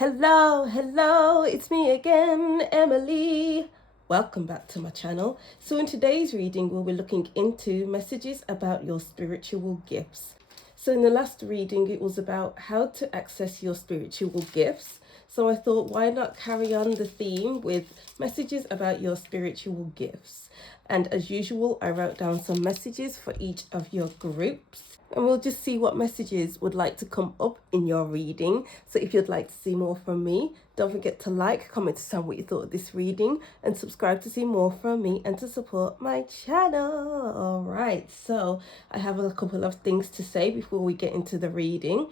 Hello, it's me again, Emily. Welcome back to my channel. So in today's reading, we'll be looking into messages about your spiritual gifts. So in the last reading, it was about how to access your spiritual gifts. So I thought, why not carry on the theme with messages about your spiritual gifts? And as usual, I wrote down some messages for each of your groups. And we'll just see what messages would like to come up in your reading. So if you'd like to see more from me, don't forget to like, comment to tell what you thought of this reading, and subscribe to see more from me and to support my channel. All right, so I have a couple of things to say before we get into the reading.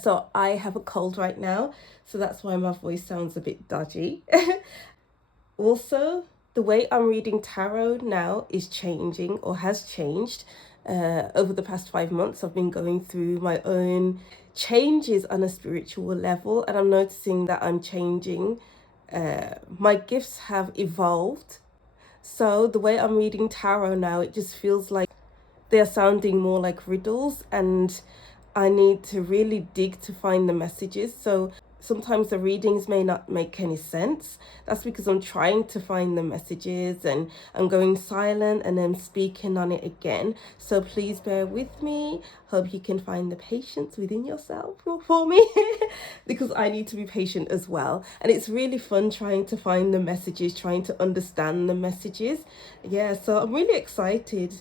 So I have a cold right now, so that's why my voice sounds a bit dodgy. Also, the way I'm reading tarot now is changing, or has changed. Over the past 5 months, I've been going through my own changes on a spiritual level, and I'm noticing that I'm changing. My gifts have evolved. So the way I'm reading tarot now, it just feels like they're sounding more like riddles, and I need to really dig to find the messages. So sometimes the readings may not make any sense. That's because I'm trying to find the messages and I'm going silent and then speaking on it again. So please bear with me. Hope you can find the patience within yourself for me because I need to be patient as well. And it's really fun trying to find the messages, trying to understand the messages. Yeah, so I'm really excited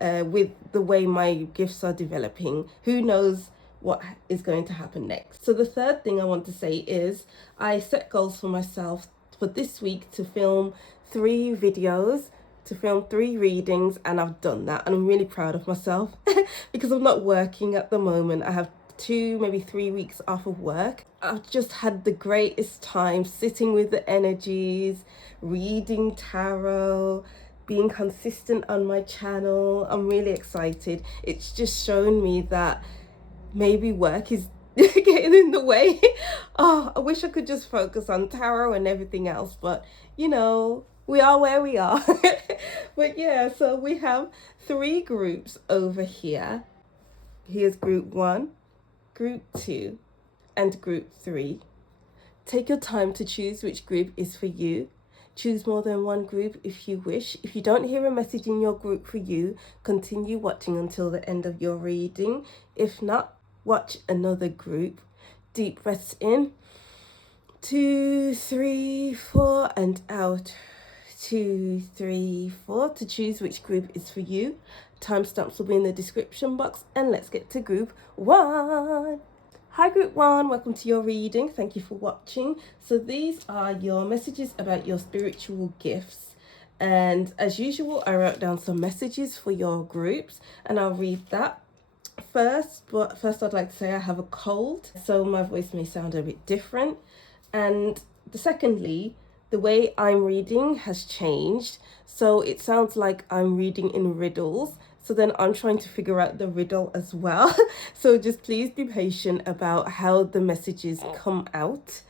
with the way my gifts are developing. Who knows what is going to happen next? So the third thing I want to say is I set goals for myself for this week to film 3 videos, to film 3 readings, and I've done that, and I'm really proud of myself because I'm not working at the moment. I have 2, maybe 3 weeks off of work. I've just had the greatest time sitting with the energies, reading tarot, being consistent on my channel. I'm really excited. It's just shown me that maybe work is getting in the way. Oh, I wish I could just focus on tarot and everything else, but you know, we are where we are. But yeah, so we have 3 groups over here. Here's group 1, group 2, and group 3. Take your time to choose which group is for you. Choose more than one group if you wish. If you don't hear a message in your group for you, continue watching until the end of your reading. If not, watch another group. Deep breaths in. 2, 3, 4, and out. 2, 3, 4 to choose which group is for you. Timestamps will be in the description box, and let's get to group 1. Hi group 1, welcome to your reading. Thank you for watching. So these are your messages about your spiritual gifts. And as usual, I wrote down some messages for your groups and I'll read that first. But first I'd like to say I have a cold, so my voice may sound a bit different. And secondly, the way I'm reading has changed. So it sounds like I'm reading in riddles. So then I'm trying to figure out the riddle as well. So just please be patient about how the messages come out,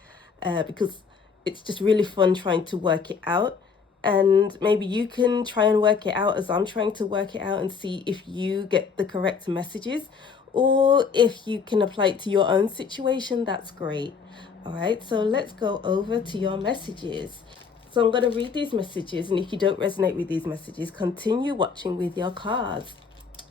because it's just really fun trying to work it out. And maybe you can try and work it out as I'm trying to work it out and see if you get the correct messages, or if you can apply it to your own situation. That's great. All right, so let's go over to your messages. So I'm going to read these messages, and if you don't resonate with these messages, continue watching with your cards.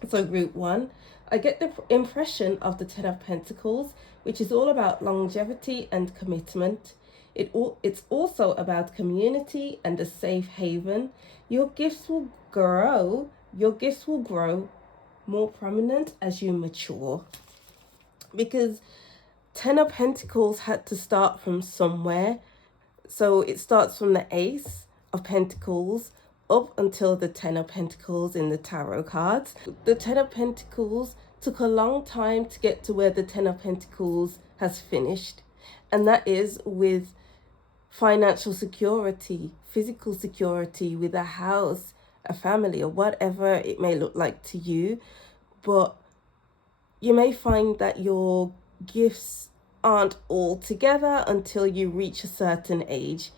So group 1, I get the impression of the 10 of Pentacles, which is all about longevity and commitment. It's also about community and a safe haven. Your gifts will grow. Your gifts will grow more prominent as you mature. Because 10 of Pentacles had to start from somewhere. So it starts from the Ace of Pentacles up until the 10 of Pentacles in the tarot cards. The 10 of Pentacles took a long time to get to where the 10 of Pentacles has finished. And that is with financial security, physical security, with a house, a family, or whatever it may look like to you. But you may find that your gifts aren't all together until you reach a certain age,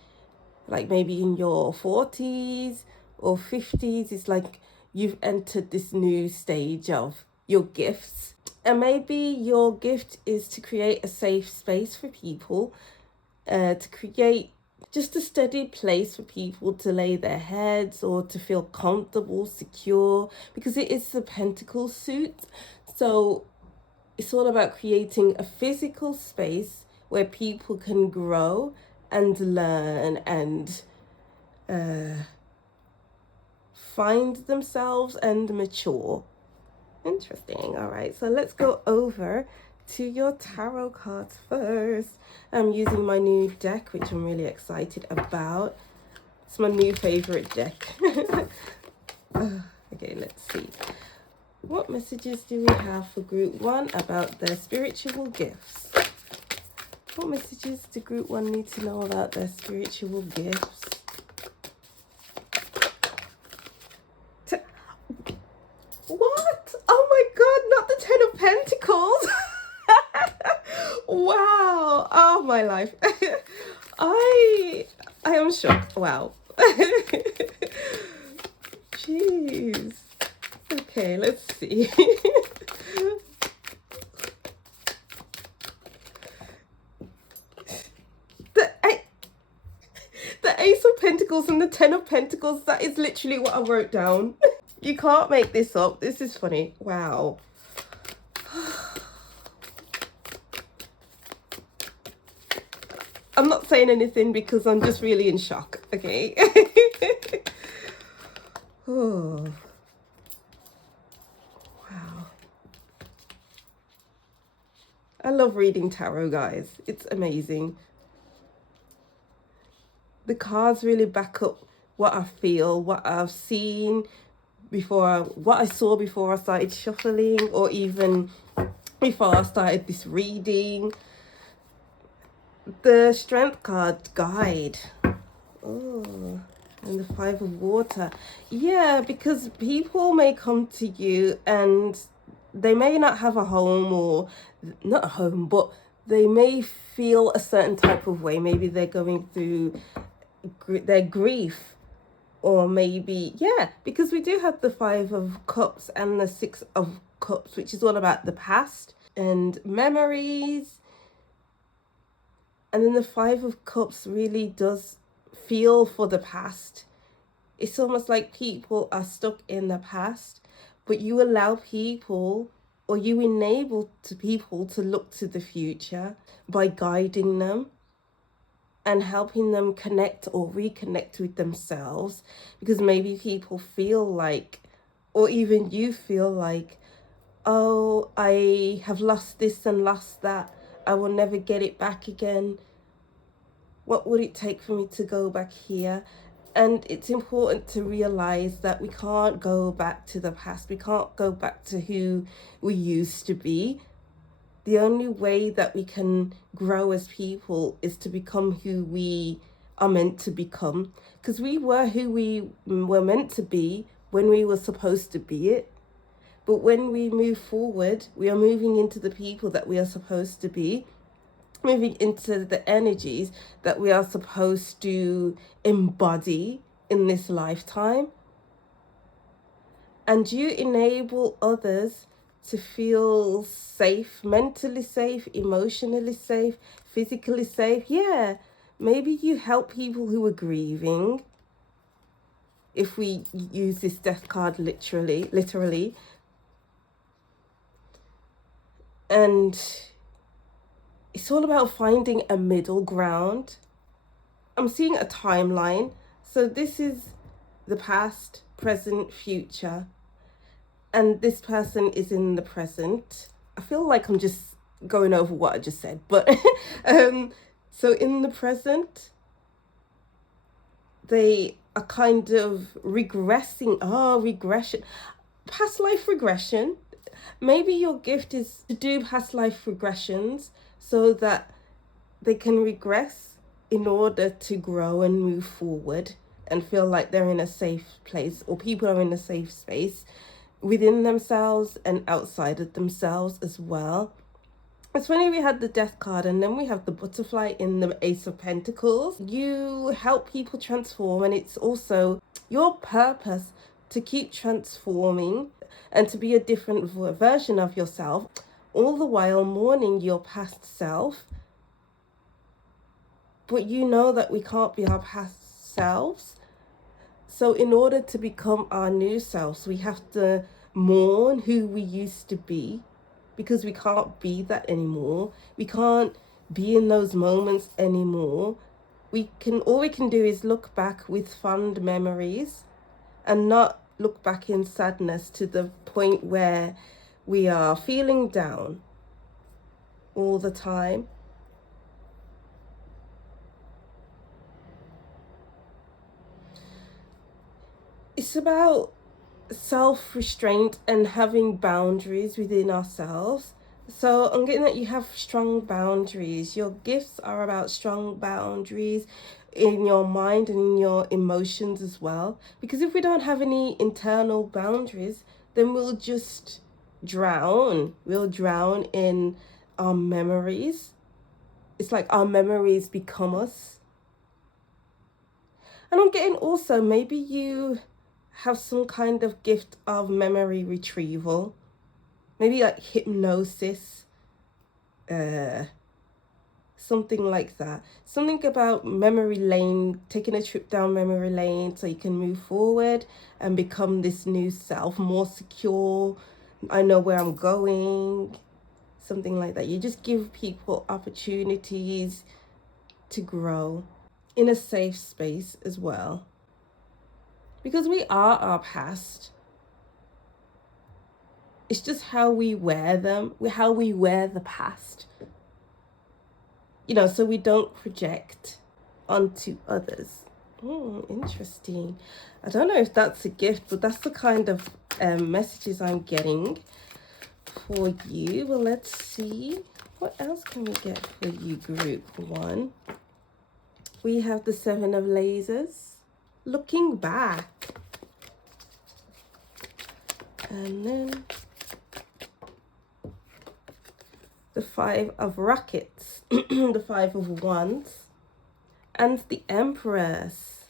like maybe in your 40s or 50s. It's like you've entered this new stage of your gifts. And maybe your gift is to create a safe space for people, to create just a steady place for people to lay their heads or to feel comfortable, secure, because it is the Pentacle suit. So it's all about creating a physical space where people can grow and learn and find themselves and mature. Interesting. All right, so let's go over to your tarot cards first. I'm using my new deck, which I'm really excited about. It's my new favorite deck. Okay, let's see. What messages do we have for group 1 about their spiritual gifts? What messages do group 1 need to know about their spiritual gifts? What? Oh my God, not the Ten of Pentacles. Wow. Oh, my life. I am shocked. Wow. Jeez. Okay, let's see. The Ace of Pentacles and the Ten of Pentacles, that is literally what I wrote down. You can't make this up. This is funny. Wow. I'm not saying anything because I'm just really in shock, okay? Oh. Wow. I love reading tarot, guys. It's amazing. The cards really back up what I feel, what I've seen what I saw before I started shuffling, or even before I started this reading. The Strength card, guide. Oh, and the Five of Water. Yeah, because people may come to you and they may not have a home, or not a home, but they may feel a certain type of way. Maybe they're going through their grief. Or maybe, yeah, because we do have the Five of Cups and the Six of Cups, which is all about the past and memories. And then the Five of Cups really does feel for the past. It's almost like people are stuck in the past, but you allow people, or you enable people to look to the future by guiding them and helping them connect or reconnect with themselves. Because maybe people feel like, or even you feel like, oh, I have lost this and lost that. I will never get it back again. What would it take for me to go back here? And it's important to realize that we can't go back to the past. We can't go back to who we used to be. The only way that we can grow as people is to become who we are meant to become. Because we were who we were meant to be when we were supposed to be it. But when we move forward, we are moving into the people that we are supposed to be, moving into the energies that we are supposed to embody in this lifetime. And you enable others to feel safe, mentally safe, emotionally safe, physically safe. Yeah, maybe you help people who are grieving. If we use this death card literally. And it's all about finding a middle ground. I'm seeing a timeline. So this is the past, present, future. And this person is in the present. I feel like I'm just going over what I just said, but so in the present, they are kind of regressing. Regression, past life regression. Maybe your gift is to do past life regressions so that they can regress in order to grow and move forward and feel like they're in a safe place, or people are in a safe space within themselves and outside of themselves as well. It's funny, we had the Death card and then we have the Butterfly in the Ace of Pentacles. You help people transform, and it's also your purpose to keep transforming. and to be a different version of yourself, all the while mourning your past self. But you know that we can't be our past selves. So in order to become our new selves, we have to mourn who we used to be, because we can't be that anymore. We can't be in those moments anymore. All we can do is look back with fond memories and not look back in sadness to the point where we are feeling down all the time. It's about self-restraint and having boundaries within ourselves. So I'm getting that you have strong boundaries. Your gifts are about strong boundaries in your mind and in your emotions as well. Because if we don't have any internal boundaries, then we'll just drown. We'll drown in our memories. It's like our memories become us. And I'm getting also, maybe you have some kind of gift of memory retrieval, maybe like hypnosis, something like that. Something about memory lane, taking a trip down memory lane so you can move forward and become this new self, more secure. I know where I'm going, something like that. You just give people opportunities to grow in a safe space as well. Because we are our past. It's just how we wear them, how we wear the past. So we don't project onto others. Interesting. I don't know if that's a gift, but that's the kind of messages I'm getting for you. Well, let's see. What else can we get for you, group 1? We have the 7 of lasers. Looking back. And then the 5 of rockets, the 5 of wands, and the empress.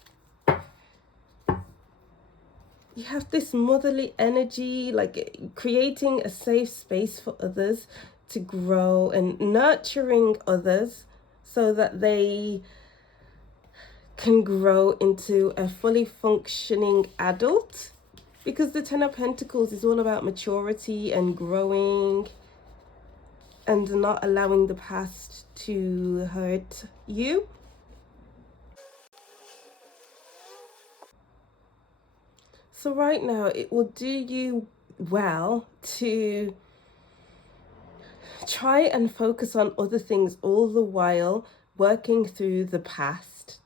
You have this motherly energy, like creating a safe space for others to grow and nurturing others so that they can grow into a fully functioning adult. Because the 10 of Pentacles is all about maturity and growing and not allowing the past to hurt you. So right now, it will do you well to try and focus on other things all the while working through the past,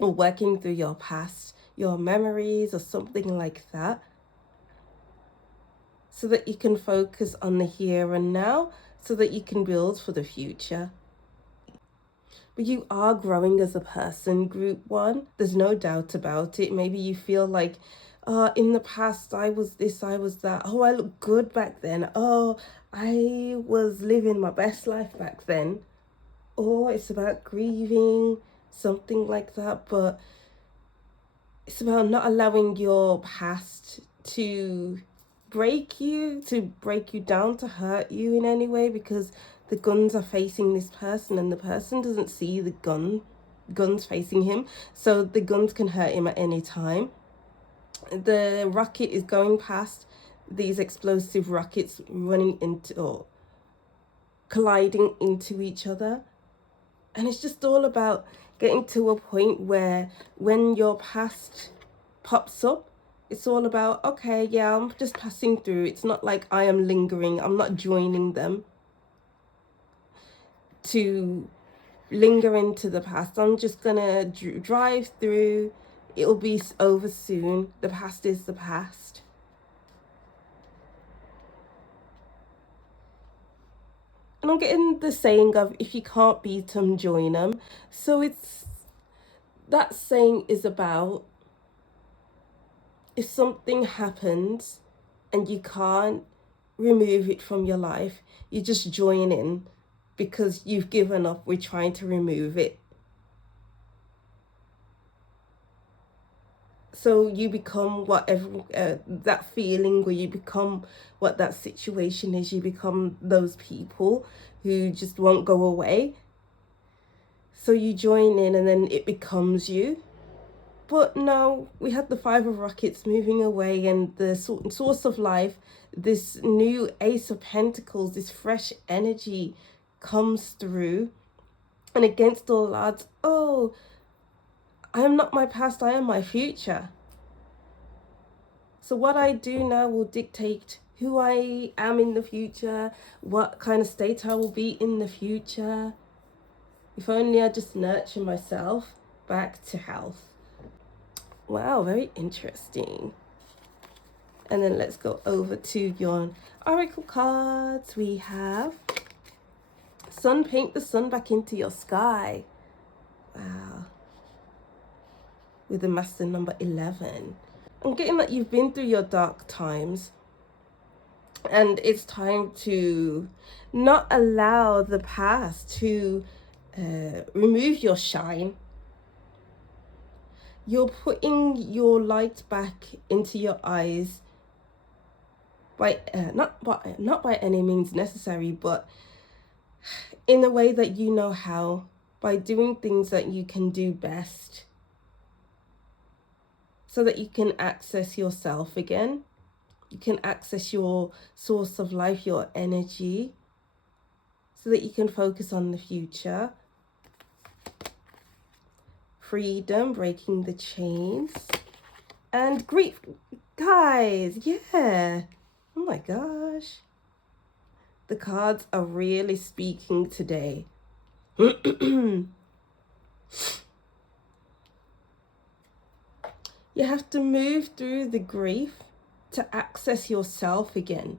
or working through your past, your memories or something like that, so that you can focus on the here and now, so that you can build for the future. But you are growing as a person, group 1. There's no doubt about it. Maybe you feel like, in the past, I was this, I was that. Oh, I looked good back then. Oh, I was living my best life back then. Or it's about grieving, something like that. But it's about not allowing your past to break you down, to hurt you in any way, because the guns are facing this person and the person doesn't see the guns facing him. So the guns can hurt him at any time. The rocket is going past, these explosive rockets running into or colliding into each other. And it's just all about getting to a point where when your past pops up, it's all about, okay, yeah, I'm just passing through. It's not like I am lingering. I'm not joining them to linger into the past. I'm just gonna drive through. It'll be over soon. The past is the past. And I'm getting the saying of, if you can't beat them, join them. So that saying is about, if something happens and you can't remove it from your life, you just join in because you've given up with trying to remove it. So you become whatever that feeling, or you become what that situation is. You become those people who just won't go away. So you join in and then it becomes you. But no, we had the Five of Rockets moving away, and the source of life, this new Ace of Pentacles, this fresh energy comes through. And against all odds, oh, I am not my past, I am my future. So what I do now will dictate who I am in the future, what kind of state I will be in the future. If only I just nurture myself back to health. Wow, very interesting. And then let's go over to your oracle cards. We have Sun, paint the sun back into your sky. Wow. With the master number 11. I'm getting that you've been through your dark times, and it's time to not allow the past to remove your shine. You're putting your light back into your eyes by not by any means necessary, but in a way that you know how, by doing things that you can do best, so that you can access yourself again. You can access your source of life, your energy, so that you can focus on the future. Freedom, breaking the chains. And grief. Guys, yeah. Oh my gosh. The cards are really speaking today. You have to move through the grief to access yourself again.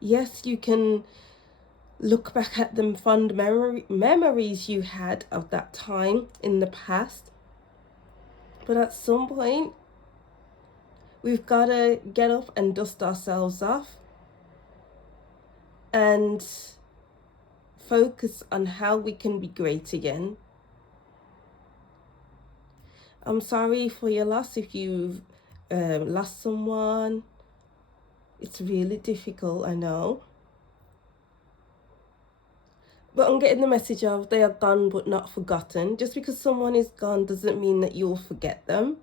Yes, you can look back at the fond memories you had of that time in the past. But at some point, we've got to get up and dust ourselves off and focus on how we can be great again. I'm sorry for your loss if you've lost someone. It's really difficult, I know. But I'm getting the message of they are gone but not forgotten. Just because someone is gone doesn't mean that you'll forget them.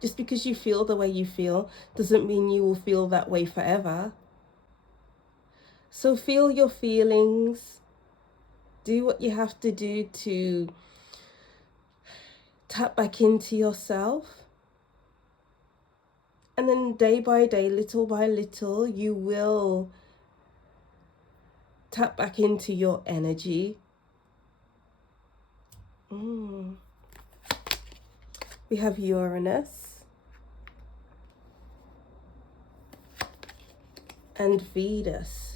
Just because you feel the way you feel doesn't mean you will feel that way forever. So feel your feelings. Do what you have to do to tap back into yourself. And then day by day, little by little, you will tap back into your energy. We have Uranus and Venus.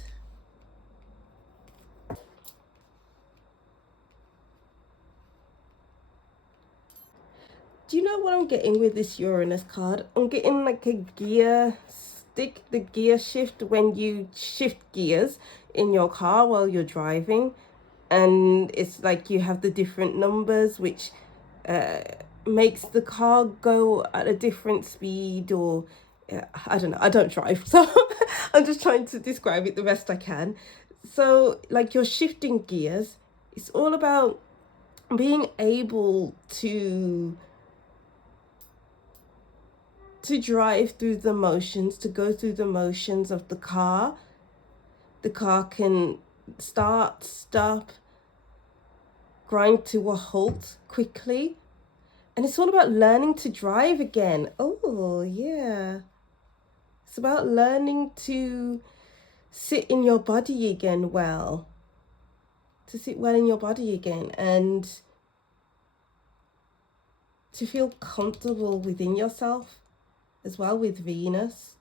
Do you know what I'm getting with this Uranus card? I'm getting like a gear stick, the gear shift when you shift gears in your car while you're driving. And it's like you have the different numbers, which makes the car go at a different speed, or I don't know, I don't drive, so I'm just trying to describe it the best I can. So like you're shifting gears. It's all about being able to drive through the motions, to go through the motions of the car. The car can start, stop, grind to a halt quickly. And it's all about learning to drive again. Oh, yeah. It's about learning to sit in your body again well. To sit well in your body again, and to feel comfortable within yourself as well with Venus.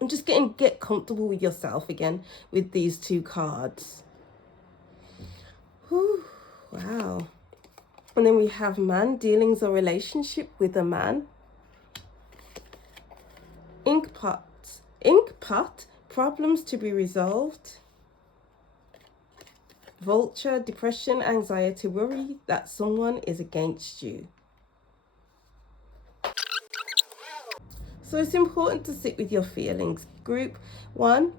I'm just get comfortable with yourself again with these two cards. Whew, wow. And then we have man, dealings or relationship with a man. Ink pot, problems to be resolved. Vulture, depression, anxiety, worry that someone is against you. So it's important to sit with your feelings. Group 1,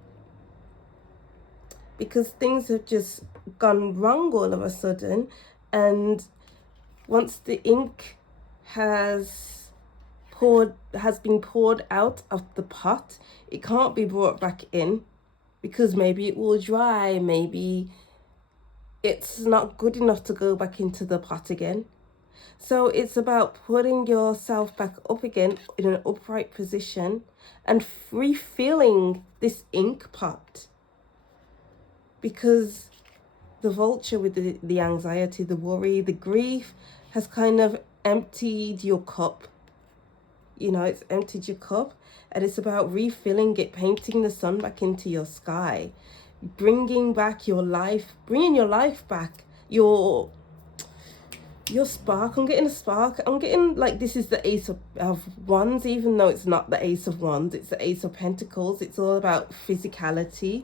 because things have just gone wrong all of a sudden, and once the ink has been poured out of the pot, it can't be brought back in, because maybe it will dry, maybe it's not good enough to go back into the pot again. So it's about putting yourself back up again in an upright position and refilling this ink pot, because the vulture with the anxiety, the worry, the grief has kind of emptied your cup. You know, it's emptied your cup, and it's about refilling it, painting the sun back into your sky, bringing back your life, bringing your life back, your spark. I'm getting a spark. I'm getting like this is the Ace of Wands, even though it's not the Ace of Wands. It's the Ace of Pentacles. It's all about physicality,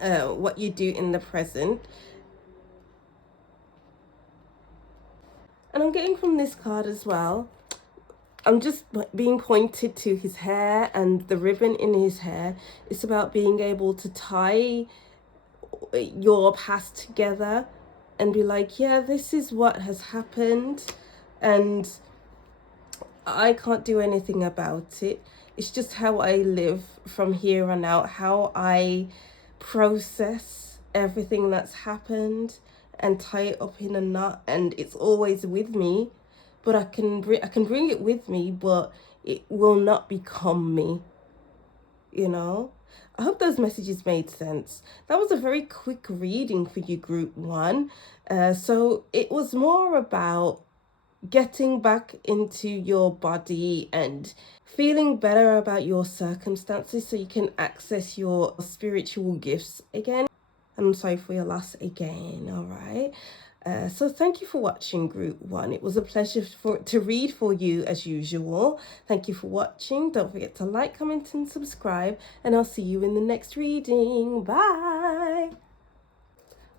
what you do in the present. And I'm getting from this card as well, I'm just being pointed to his hair and the ribbon in his hair. It's about being able to tie your past together and be like, yeah, this is what has happened, and I can't do anything about it. It's just how I live from here on out, how I process everything that's happened and tie it up in a knot, and it's always with me. But I can bring it with me, but it will not become me, you know? I hope those messages made sense. That was a very quick reading for you, Group 1. So it was more about getting back into your body and feeling better about your circumstances so you can access your spiritual gifts again. And I'm sorry for your loss again, all right? So thank you for watching, Group 1. It was a pleasure to read for you as usual. Thank you for watching. Don't forget to like, comment, and subscribe. And I'll see you in the next reading. Bye.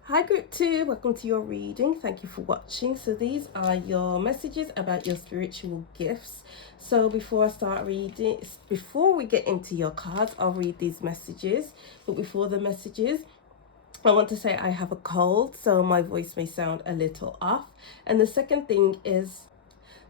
Hi, Group 2. Welcome to your reading. Thank you for watching. So these are your messages about your spiritual gifts. So before I start reading, before we get into your cards, I'll read these messages. But before the messages, I want to say I have a cold, so my voice may sound a little off. And the second thing is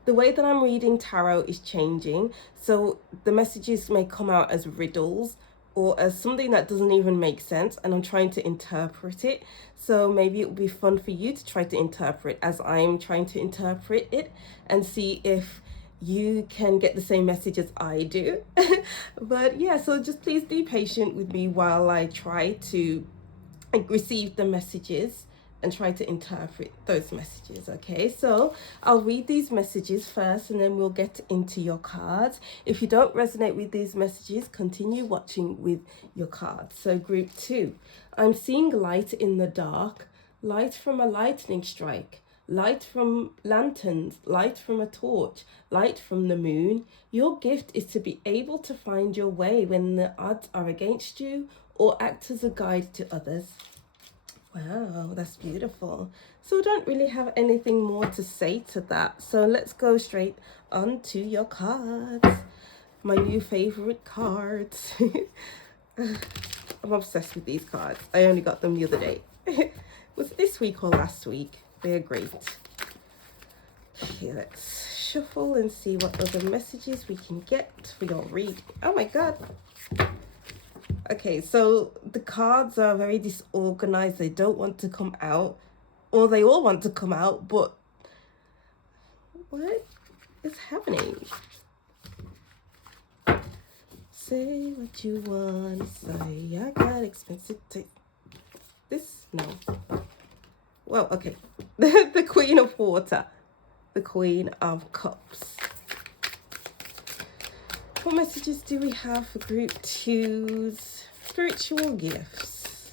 the way that I'm reading tarot is changing. So the messages may come out as riddles or as something that doesn't even make sense, and I'm trying to interpret it. So maybe it would be fun for you to try to interpret as I'm trying to interpret it, and see if you can get the same message as I do. But yeah, so just please be patient with me while I try to receive the messages and try to interpret those messages. Okay, so I'll read these messages first and then we'll get into your cards. If you don't resonate with these messages, continue watching with your cards. So Group 2, I'm seeing light in the dark, light from a lightning strike, light from lanterns, light from a torch, light from the moon. Your gift is to be able to find your way when the odds are against you, or act as a guide to others. Wow, that's beautiful. So I don't really have anything more to say to that. So let's go straight on to your cards. My new favorite cards. I'm obsessed with these cards. I only got them the other day. Was it this week or last week? They're great. Okay, let's shuffle and see what other messages we can get for your read. Oh my God. Okay, so the cards are very disorganized. They don't want to come out, or they all want to come out, but what is happening? Say what you want to say. I got expensive taste. This? No. Well, okay. The Queen of Water. The Queen of Cups. What messages do we have for Group 2's spiritual gifts?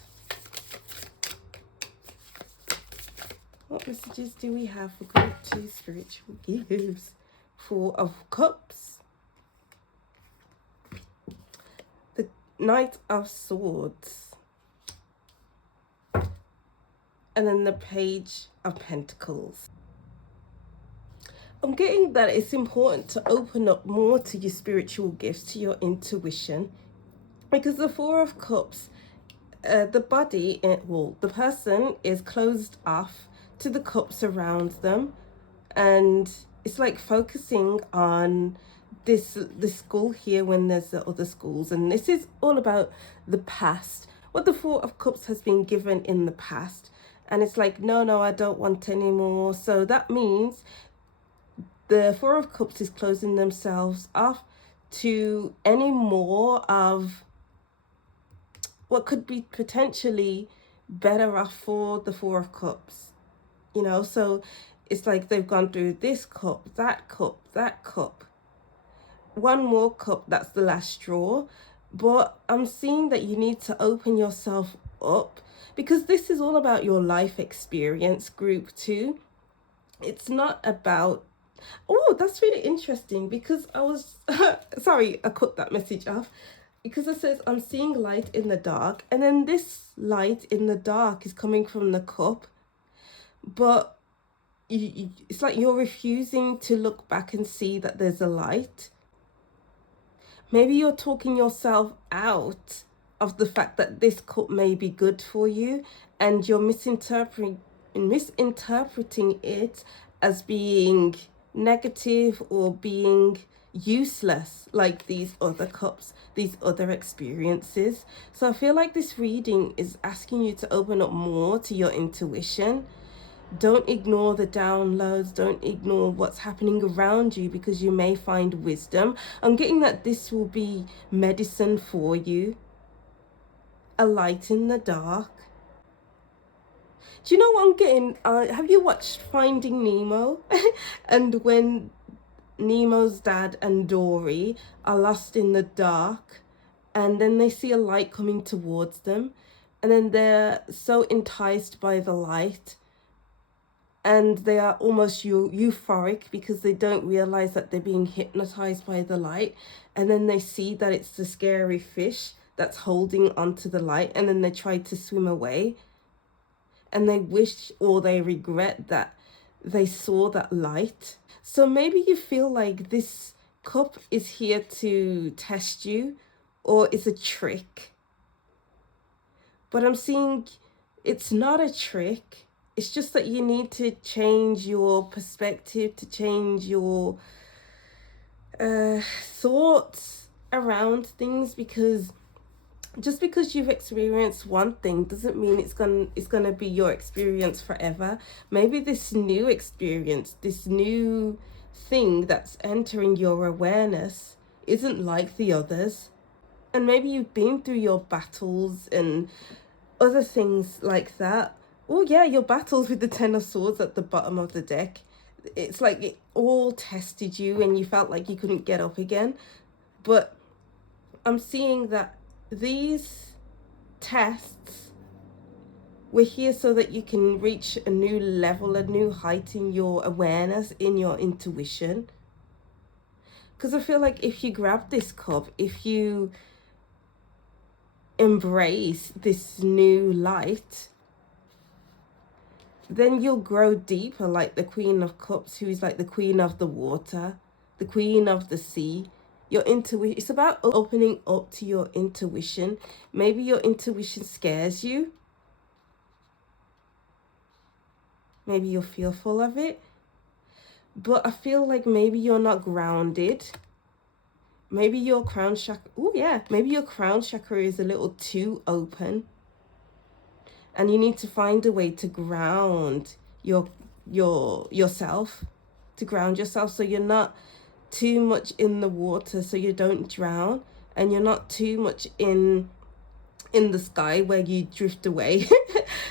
What messages do we have for Group 2 spiritual gifts? Four of Cups. The Knight of Swords. and then the Page of Pentacles. I'm getting that it's important to open up more to your spiritual gifts, to your intuition, because the Four of Cups, the body, the person is closed off to the cups around them, and it's like focusing on this school here when there's the other schools, and this is all about the past, what the Four of Cups has been given in the past, and it's like, no, I don't want any more. So that means the Four of Cups is closing themselves off to any more of what could be potentially better off for the Four of Cups, you know. So it's like they've gone through this cup, that cup, that cup, one more cup, that's the last straw. But I'm seeing that you need to open yourself up, because this is all about your life experience, group 2. It's not about, oh, that's really interesting, because I was sorry, I cut that message off, because it says I'm seeing light in the dark, and then this light in the dark is coming from the cup, but it's like you're refusing to look back and see that there's a light. Maybe you're talking yourself out of the fact that this cup may be good for you, and you're misinterpreting it as being negative or being useless, like these other cups, these other experiences. So I feel like this reading is asking you to open up more to your intuition. Don't ignore the downloads, don't ignore what's happening around you, because you may find wisdom. I'm getting that this will be medicine for you, a light in the dark. Do you know what I'm getting? Have you watched Finding Nemo? And when Nemo's dad and Dory are lost in the dark, and then they see a light coming towards them, and then they're so enticed by the light, and they are almost euphoric because they don't realize that they're being hypnotized by the light, and then they see that it's the scary fish that's holding onto the light, and then they try to swim away, and they wish or they regret that they saw that light. So maybe you feel like this cup is here to test you, or is a trick. But I'm seeing it's not a trick. It's just that you need to change your perspective, to change your thoughts around things, because just because you've experienced one thing doesn't mean it's gonna be your experience forever. Maybe this new experience, this new thing that's entering your awareness isn't like the others. And maybe you've been through your battles and other things like that. Oh yeah, your battles with the Ten of Swords at the bottom of the deck. It's like it all tested you and you felt like you couldn't get up again. But I'm seeing that these tests were here so that you can reach a new level, a new height in your awareness, in your intuition. Because I feel like if you grab this cup, if you embrace this new light, then you'll grow deeper, like the Queen of Cups, who is like the queen of the water, the queen of the sea. Your intuition, it's about opening up to your intuition. Maybe your intuition scares you. Maybe you're fearful of it. But I feel like maybe you're not grounded. Maybe your crown chakra, oh yeah, maybe your crown chakra is a little too open. And you need to find a way to ground yourself, to ground yourself, so you're not too much in the water, so you don't drown, and you're not too much in the sky where you drift away.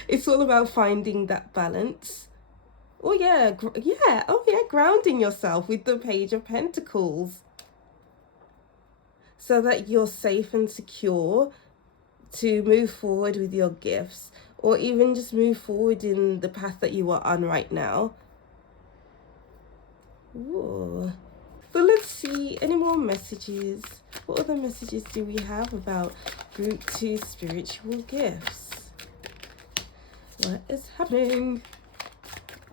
It's all about finding that balance. Oh yeah, grounding yourself with the Page of Pentacles, so that you're safe and secure to move forward with your gifts, or even just move forward in the path that you are on right now. Ooh. So let's see, any more messages? What other messages do we have about Group 2 spiritual gifts? What is happening?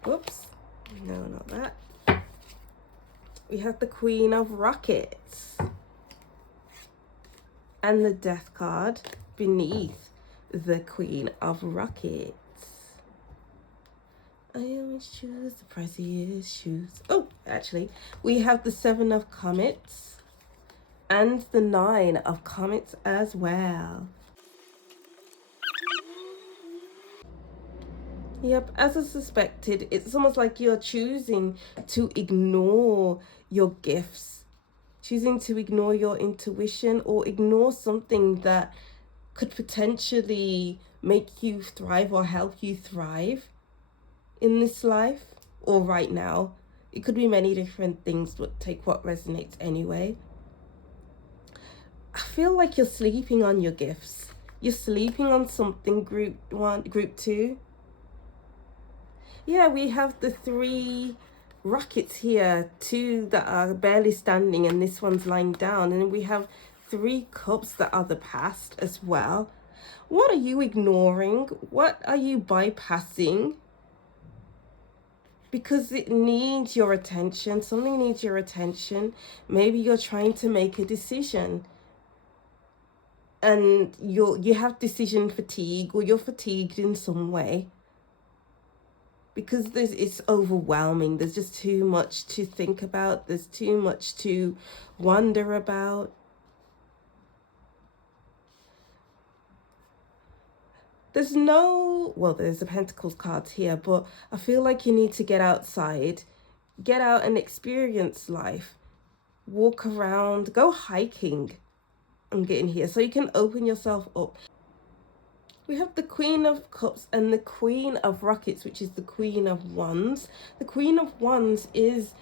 Whoops. No, not that. We have the Queen of Rockets. And the Death card beneath the Queen of Rockets. I always choose the priciest shoes. Oh, actually, we have the Seven of Comets and the Nine of Comets as well. Yep, as I suspected, it's almost like you're choosing to ignore your gifts, choosing to ignore your intuition or ignore something that could potentially make you thrive or help you thrive in this life or right now. It could be many different things, but take what resonates anyway. I feel like you're sleeping on your gifts. You're sleeping on something, group 1, group 2. Yeah, we have the 3 rockets here, 2 that are barely standing and this one's lying down, and we have 3 cups that are the past as well. What are you ignoring? What are you bypassing? Because it needs your attention. Something needs your attention. Maybe you're trying to make a decision and you have decision fatigue, or you're fatigued in some way because it's overwhelming. There's just too much to think about. There's too much to wonder about. There's the Pentacles cards here, but I feel like you need to get outside, get out and experience life, walk around, go hiking. I'm getting here, so you can open yourself up. We have the Queen of Cups and the Queen of Rockets, which is the Queen of Wands. The Queen of Wands is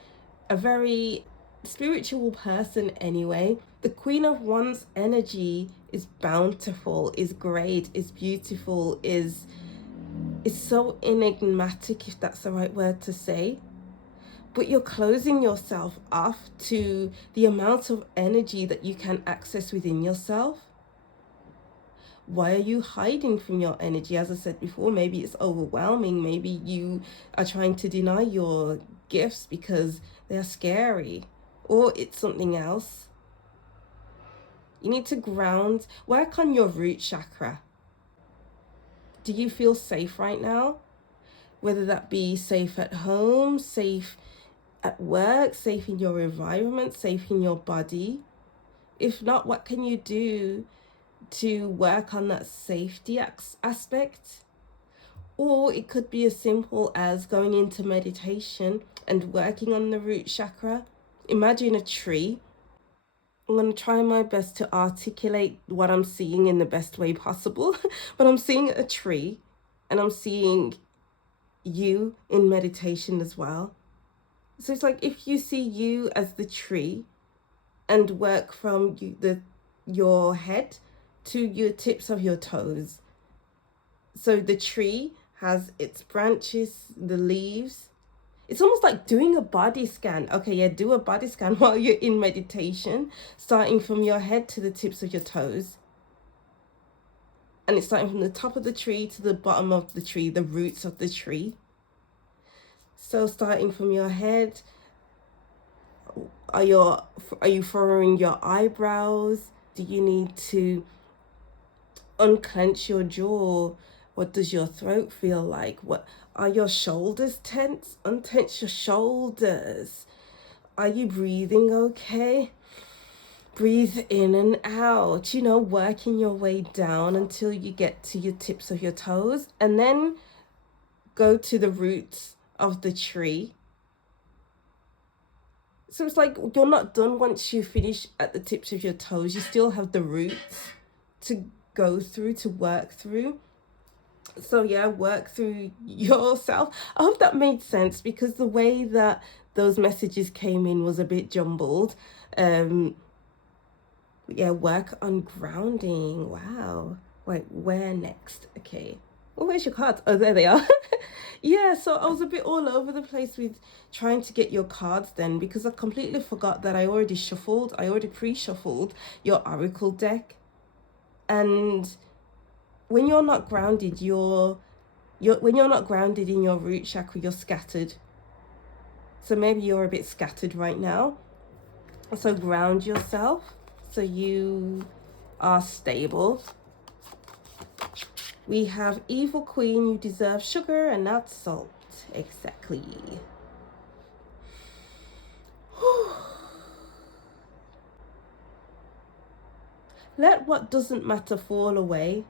a very spiritual person anyway. The Queen of Wands energy is bountiful, is great, is beautiful, is so enigmatic, if that's the right word to say. But you're closing yourself off to the amount of energy that you can access within yourself. Why are you hiding from your energy? As I said before, maybe it's overwhelming. Maybe you are trying to deny your gifts because they're scary, or it's something else. You need to ground, work on your root chakra. Do you feel safe right now? Whether that be safe at home, safe at work, safe in your environment, safe in your body. If not, what can you do to work on that safety aspect? Or it could be as simple as going into meditation and working on the root chakra. Imagine a tree. I'm going to try my best to articulate what I'm seeing in the best way possible. But I'm seeing a tree, and I'm seeing you in meditation as well. So it's like if you see you as the tree and work from your head to your tips of your toes. So the tree has its branches, the leaves. It's almost like doing a body scan. Okay, yeah, do a body scan while you're in meditation, starting from your head to the tips of your toes. And it's starting from the top of the tree to the bottom of the tree, the roots of the tree. So starting from your head, are you furrowing your eyebrows? Do you need to unclench your jaw? What does your throat feel like? What are your shoulders tense? Untense your shoulders. Are you breathing okay? Breathe in and out, working your way down until you get to your tips of your toes, and then go to the roots of the tree. So it's like you're not done once you finish at the tips of your toes. You still have the roots to go through, to work through. So yeah, work through yourself. I hope that made sense, because the way that those messages came in was a bit jumbled. Yeah, work on grounding. Wow. Wait, where next? Okay. Oh, where's your cards? Oh, there they are. Yeah, so I was a bit all over the place with trying to get your cards then, because I completely forgot that I already pre-shuffled your oracle deck. And when you're not grounded, you're when you're not grounded in your root chakra, you're scattered. So maybe you're a bit scattered right now. So ground yourself so you are stable. We have Evil Queen, you deserve sugar and not salt. Exactly. Let what doesn't matter fall away.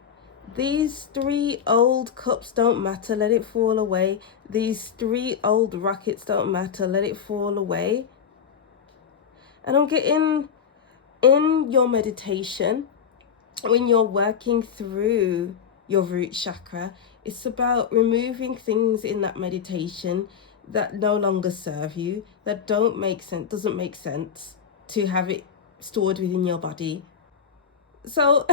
These 3 old cups don't matter, let it fall away. These 3 old rockets don't matter, let it fall away. And I'm getting in your meditation, when you're working through your root chakra, it's about removing things in that meditation that no longer serve you, that doesn't make sense to have it stored within your body. So,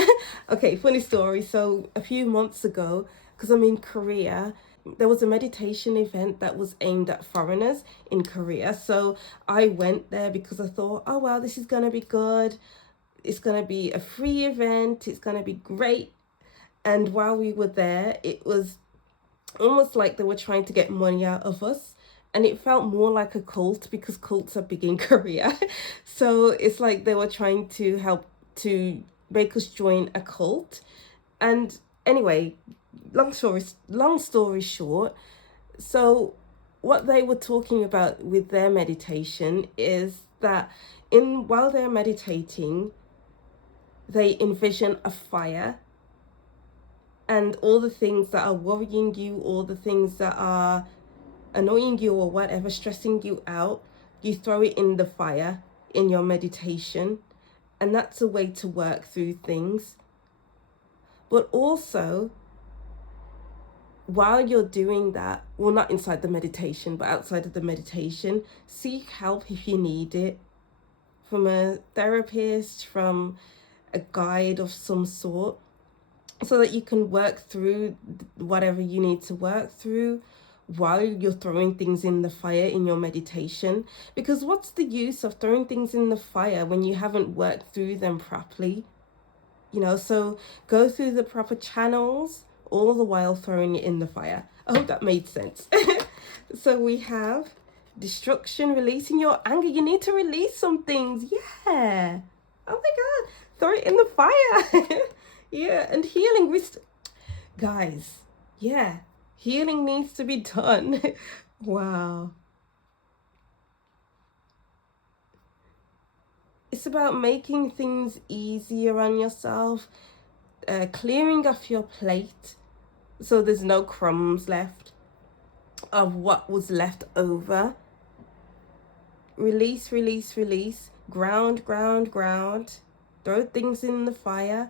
okay, funny story. So a few months ago, because I'm in Korea, there was a meditation event that was aimed at foreigners in Korea. So I went there because I thought, oh, wow, this is going to be good. It's going to be a free event. It's going to be great. And while we were there, it was almost like they were trying to get money out of us. And it felt more like a cult because cults are big in Korea. So it's like they were trying to help to make us join a cult. And anyway, long story short, so what they were talking about with their meditation is that while they're meditating, they envision a fire, and all the things that are worrying you, all the things that are annoying you or whatever, stressing you out, you throw it in the fire in your meditation. And that's a way to work through things. But also, while you're doing that, well, not inside the meditation, but outside of the meditation, seek help if you need it, from a therapist, from a guide of some sort, so that you can work through whatever you need to work through while you're throwing things in the fire in your meditation. Because what's the use of throwing things in the fire when you haven't worked through them properly? So go through the proper channels all the while throwing it in the fire. I hope that made sense. So we have destruction, releasing your anger. You need to release some things. Yeah. Oh my God. Throw it in the fire. Yeah. And healing. Guys, yeah. Healing needs to be done. Wow. It's about making things easier on yourself, clearing off your plate so there's no crumbs left of what was left over. Release, release, release. Ground, ground, ground. Throw things in the fire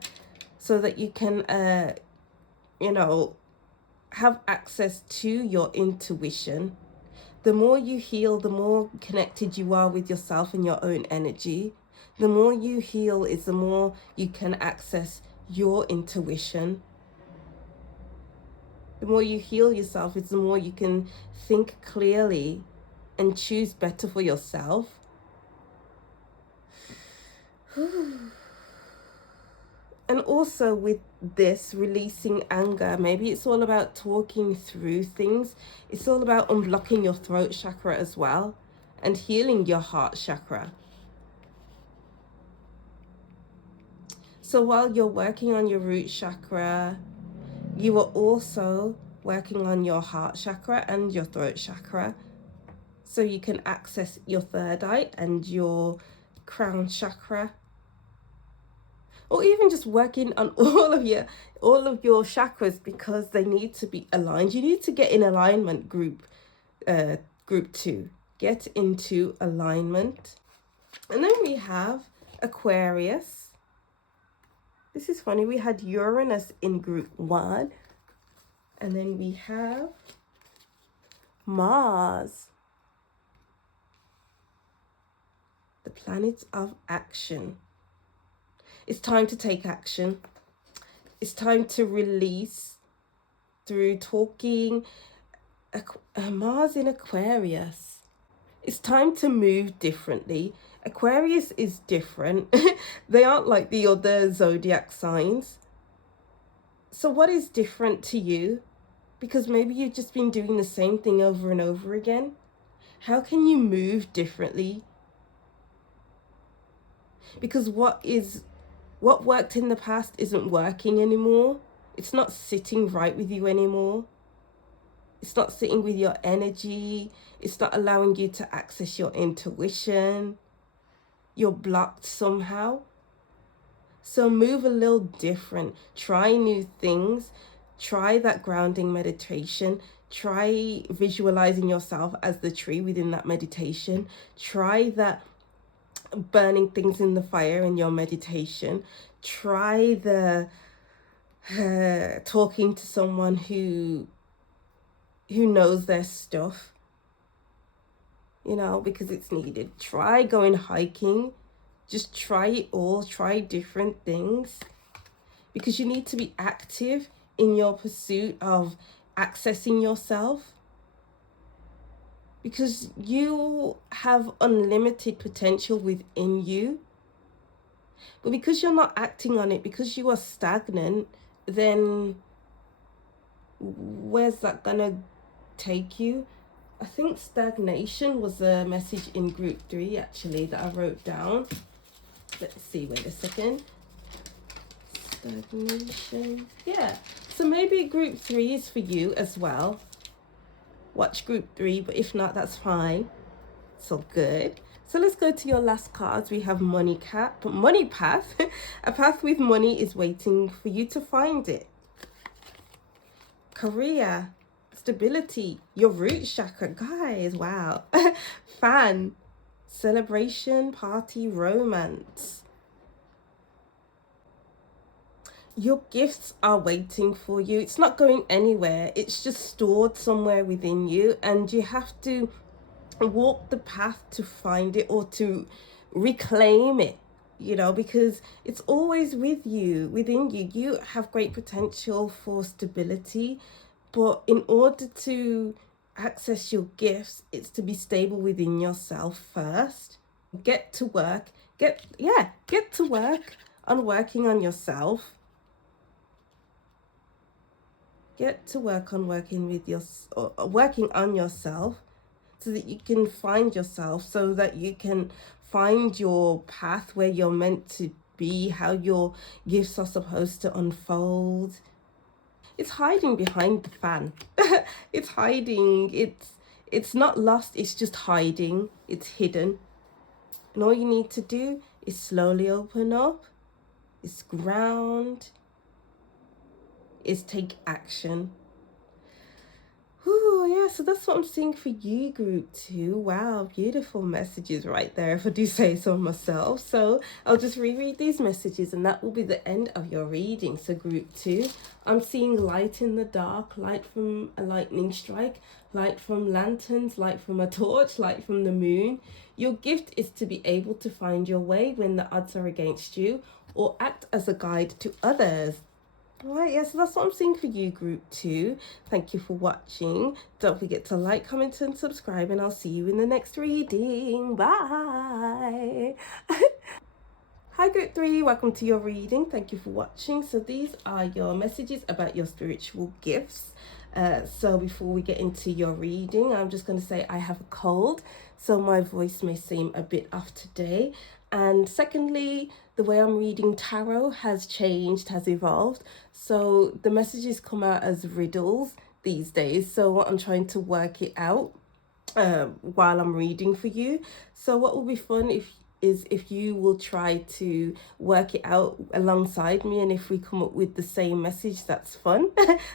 so that you can, have access to your intuition. The more you heal, the more connected you are with yourself and your own energy. The more you heal is the more you can access your intuition. The more you heal yourself is the more you can think clearly and choose better for yourself. And also with this, releasing anger, maybe it's all about talking through things. It's all about unblocking your throat chakra as well and healing your heart chakra. So while you're working on your root chakra, you are also working on your heart chakra and your throat chakra. So you can access your third eye and your crown chakra. Or even just working on all of your chakras, because they need to be aligned. You need to get in alignment, group 2. Get into alignment. And then we have Aquarius. This is funny. We had Uranus in group 1. And then we have Mars, the planet of action. It's time to take action. It's time to release through talking. Mars in Aquarius. It's time to move differently. Aquarius is different. They aren't like the other zodiac signs. So what is different to you? Because maybe you've just been doing the same thing over and over again. How can you move differently? Because what worked in the past isn't working anymore. It's not sitting right with you anymore. It's not sitting with your energy. It's not allowing you to access your intuition. You're blocked somehow. So move a little different. Try new things. Try that grounding meditation. Try visualizing yourself as the tree within that meditation. Try that burning things in the fire in your meditation. Try the talking to someone who knows their stuff, because it's needed. Try going hiking. Just try it all. Try different things, because you need to be active in your pursuit of accessing yourself, because you have unlimited potential within you. But because you're not acting on it, because you are stagnant, then where's that gonna take you? I think stagnation was a message in group 3 actually that I wrote down. Let's see, wait a second. Stagnation. Yeah. So maybe group 3 is for you as well. Watch group 3, but if not, that's fine. It's all good. So let's go to your last cards. We have money path. A path with money is waiting for you to find it. Career, stability, your root chakra, guys, wow. Fan, celebration, party, romance. Your gifts are waiting for you. It's not going anywhere. It's just stored somewhere within you, and you have to walk the path to find it or to reclaim it, because it's always with you, within you. You have great potential for stability, but in order to access your gifts, it's to be stable within yourself first. Get to work. Get to work on working on yourself. Get to work on working on yourself, so that you can find yourself, so that you can find your path where you're meant to be, how your gifts are supposed to unfold. It's hiding behind the fan. It's hiding. It's not lost. It's just hiding. It's hidden. And all you need to do is slowly open up. Is ground. Is take action. Oh, yeah, so that's what I'm seeing for you, group 2. Wow, beautiful messages right there, if I do say so myself. So I'll just reread these messages, and that will be the end of your reading. So group 2, I'm seeing light in the dark, light from a lightning strike, light from lanterns, light from a torch, light from the moon. Your gift is to be able to find your way when the odds are against you, or act as a guide to others. Alright, yeah, so that's what I'm seeing for you, group 2. Thank you for watching. Don't forget to like, comment, and subscribe, and I'll see you in the next reading. Bye. Hi, group 3. Welcome to your reading. Thank you for watching. So these are your messages about your spiritual gifts. So before we get into your reading, I'm just going to say I have a cold, so my voice may seem a bit off today. And secondly, the way I'm reading tarot has changed, has evolved. So the messages come out as riddles these days. So I'm trying to work it out while I'm reading for you. So what will be fun if you will try to work it out alongside me, and if we come up with the same message, that's fun.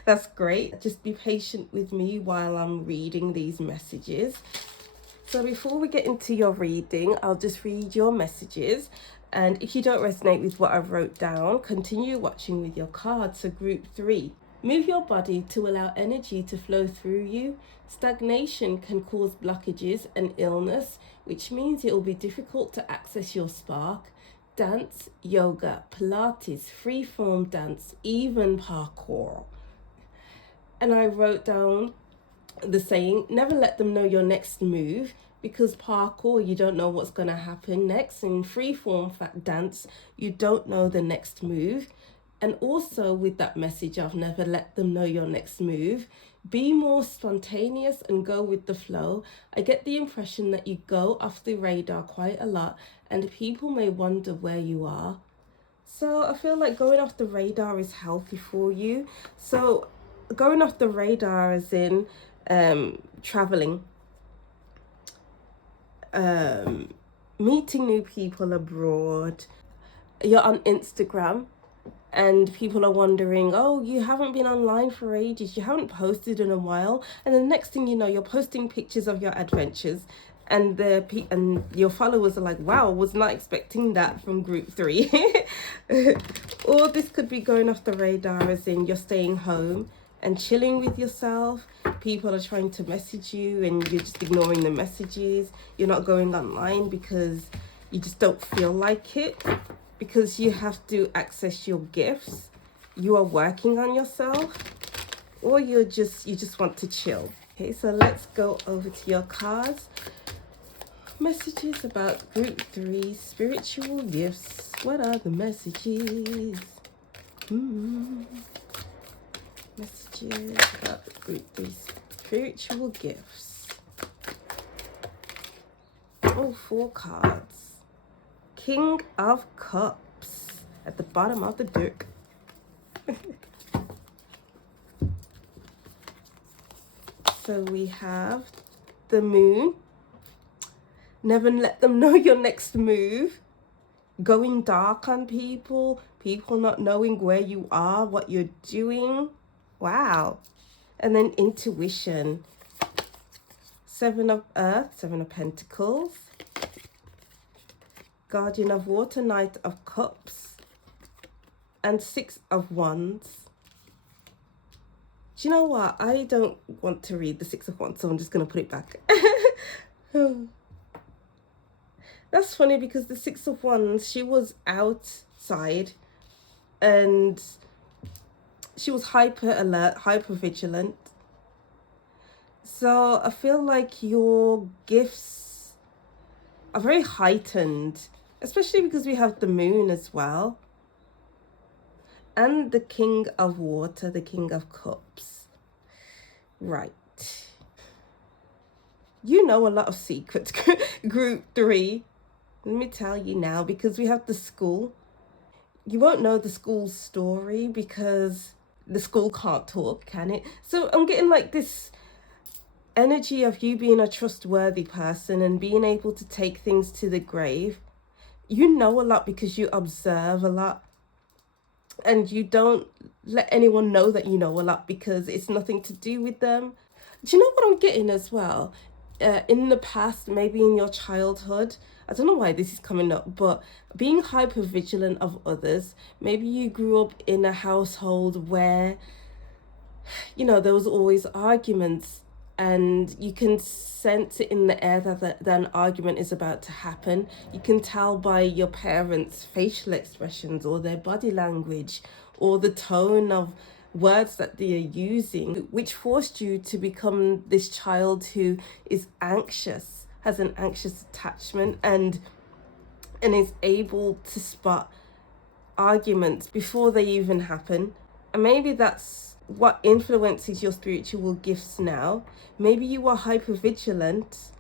That's great. Just be patient with me while I'm reading these messages. So before we get into your reading, I'll just read your messages. And if you don't resonate with what I wrote down, continue watching with your cards. So group 3, move your body to allow energy to flow through you. Stagnation can cause blockages and illness, which means it will be difficult to access your spark. Dance, yoga, Pilates, freeform dance, even parkour. And I wrote down the saying, never let them know your next move, because parkour, you don't know what's going to happen next. In freeform dance, you don't know the next move. And also with that message of never let them know your next move, be more spontaneous and go with the flow. I get the impression that you go off the radar quite a lot and people may wonder where you are. So I feel like going off the radar is healthy for you. So going off the radar as in traveling, meeting new people abroad. You're on Instagram and people are wondering, oh, you haven't been online for ages, you haven't posted in a while, and the next thing you know, you're posting pictures of your adventures, and your followers are like, wow, was not expecting that from group 3. Or this could be going off the radar as in you're staying home and chilling with yourself. People are trying to message you and you're just ignoring the messages. You're not going online because you just don't feel like it, because you have to access your gifts. You are working on yourself, or you just want to chill. Okay, so let's go over to your cards. Messages about group 3 spiritual gifts. What are the messages? Messages about group 3 spiritual gifts. Oh, 4 cards. King of Cups at the bottom of the deck. So we have the Moon. Never let them know your next move. Going dark on people. People not knowing where you are, what you're doing. Wow. And then Intuition. 7 of Earth, 7 of Pentacles. Guardian of Water, Knight of Cups, and 6 of Wands. Do you know what? I don't want to read the 6 of Wands, so I'm just going to put it back. That's funny because the 6 of Wands, she was outside and she was hyper alert, hyper vigilant. So I feel like your gifts are very heightened, especially because we have the Moon as well. And the King of Water, the King of Cups. Right. You know a lot of secrets, group 3. Let me tell you now, because we have the school. You won't know the school's story because the school can't talk, can it? So I'm getting like this energy of you being a trustworthy person and being able to take things to the grave. You know a lot because you observe a lot. And you don't let anyone know that you know a lot because it's nothing to do with them. Do you know what I'm getting as well? In the past, maybe in your childhood, I don't know why this is coming up, but being hyper vigilant of others, maybe you grew up in a household where, you know, there was always arguments, and you can sense it in the air that an argument is about to happen. You can tell by your parents' facial expressions or their body language or the tone of words that they are using, which forced you to become this child who is anxious, has an anxious attachment, and is able to spot arguments before they even happen. And maybe that's what influences your spiritual gifts now. Maybe you are hyper vigilant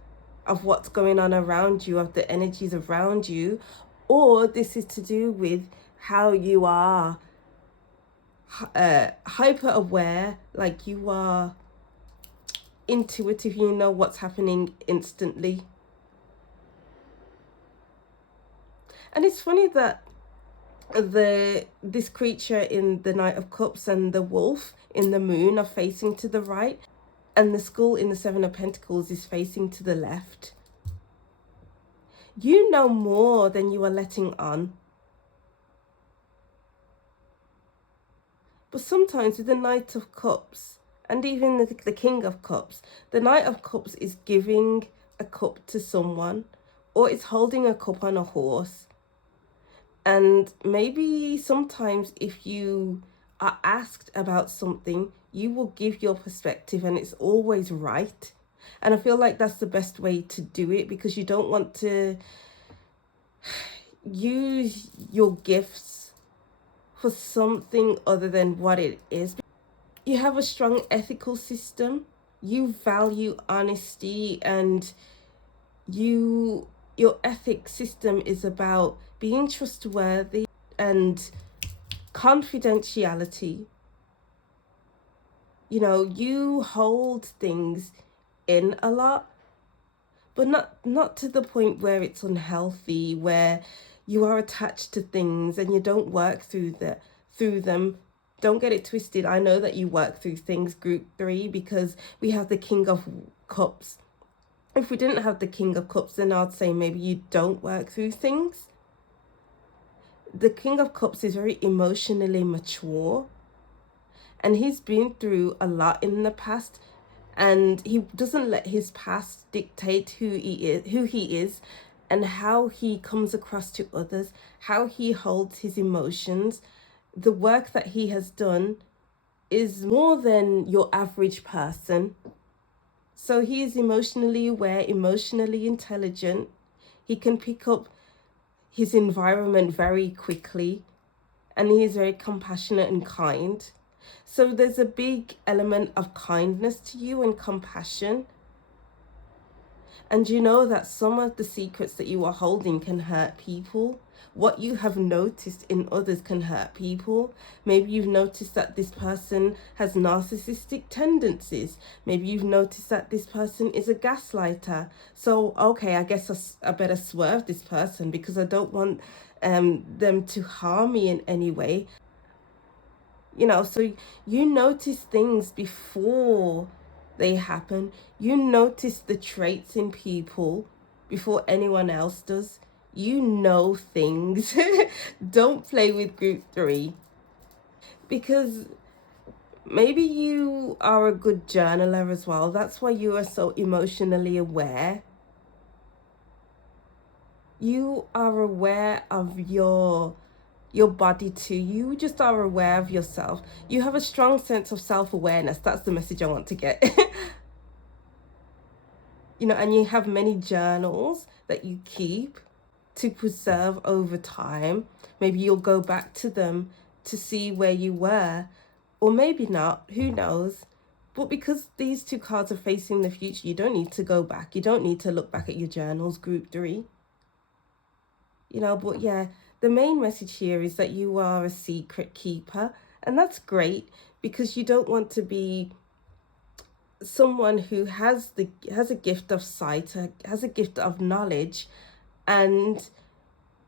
of what's going on around you, of the energies around you, or this is to do with how you are hyper aware, like you are intuitive, you know what's happening instantly. And it's funny that this creature in the Knight of Cups and the wolf in the Moon are facing to the right, and the skull in the 7 of Pentacles is facing to the left. You know more than you are letting on. But sometimes with the Knight of Cups and even the King of Cups, the Knight of Cups is giving a cup to someone, or it's holding a cup on a horse. And maybe sometimes if you are asked about something, you will give your perspective and it's always right. And I feel like that's the best way to do it, because you don't want to use your gifts for something other than what it is. You have a strong ethical system. You value honesty, and your ethic system is about being trustworthy and confidentiality. You hold things in a lot, but not to the point where it's unhealthy, where you are attached to things and you don't work through them. Don't get it twisted. I know that you work through things, group 3, because we have the King of Cups. If we didn't have the King of Cups, then I'd say maybe you don't work through things. The King of Cups is very emotionally mature, and he's been through a lot in the past, and he doesn't let his past dictate who he is and how he comes across to others, how he holds his emotions. The work that he has done is more than your average person. So he is emotionally aware, emotionally intelligent. He can pick up his environment very quickly, and he is very compassionate and kind. So there's a big element of kindness to you and compassion. And you know that some of the secrets that you are holding can hurt people. What you have noticed in others can hurt people. Maybe you've noticed that this person has narcissistic tendencies. Maybe you've noticed that this person is a gaslighter. So, okay, I guess I better swerve this person because I don't want them to harm me in any way. So you notice things before they happen. You notice the traits in people before anyone else does. You know things. Don't play with group 3, because maybe you are a good journaler as well. That's why you are so emotionally aware. You are aware of your body too. You just are aware of yourself. You have a strong sense of self-awareness. That's the message I want to get. And you have many journals that you keep to preserve over time. Maybe you'll go back to them to see where you were, or maybe not, who knows. But because these 2 cards are facing the future, you don't need to go back. You don't need to look back at your journals, group 3. But yeah, the main message here is that you are a secret keeper, and that's great, because you don't want to be someone who has a gift of sight, has a gift of knowledge, and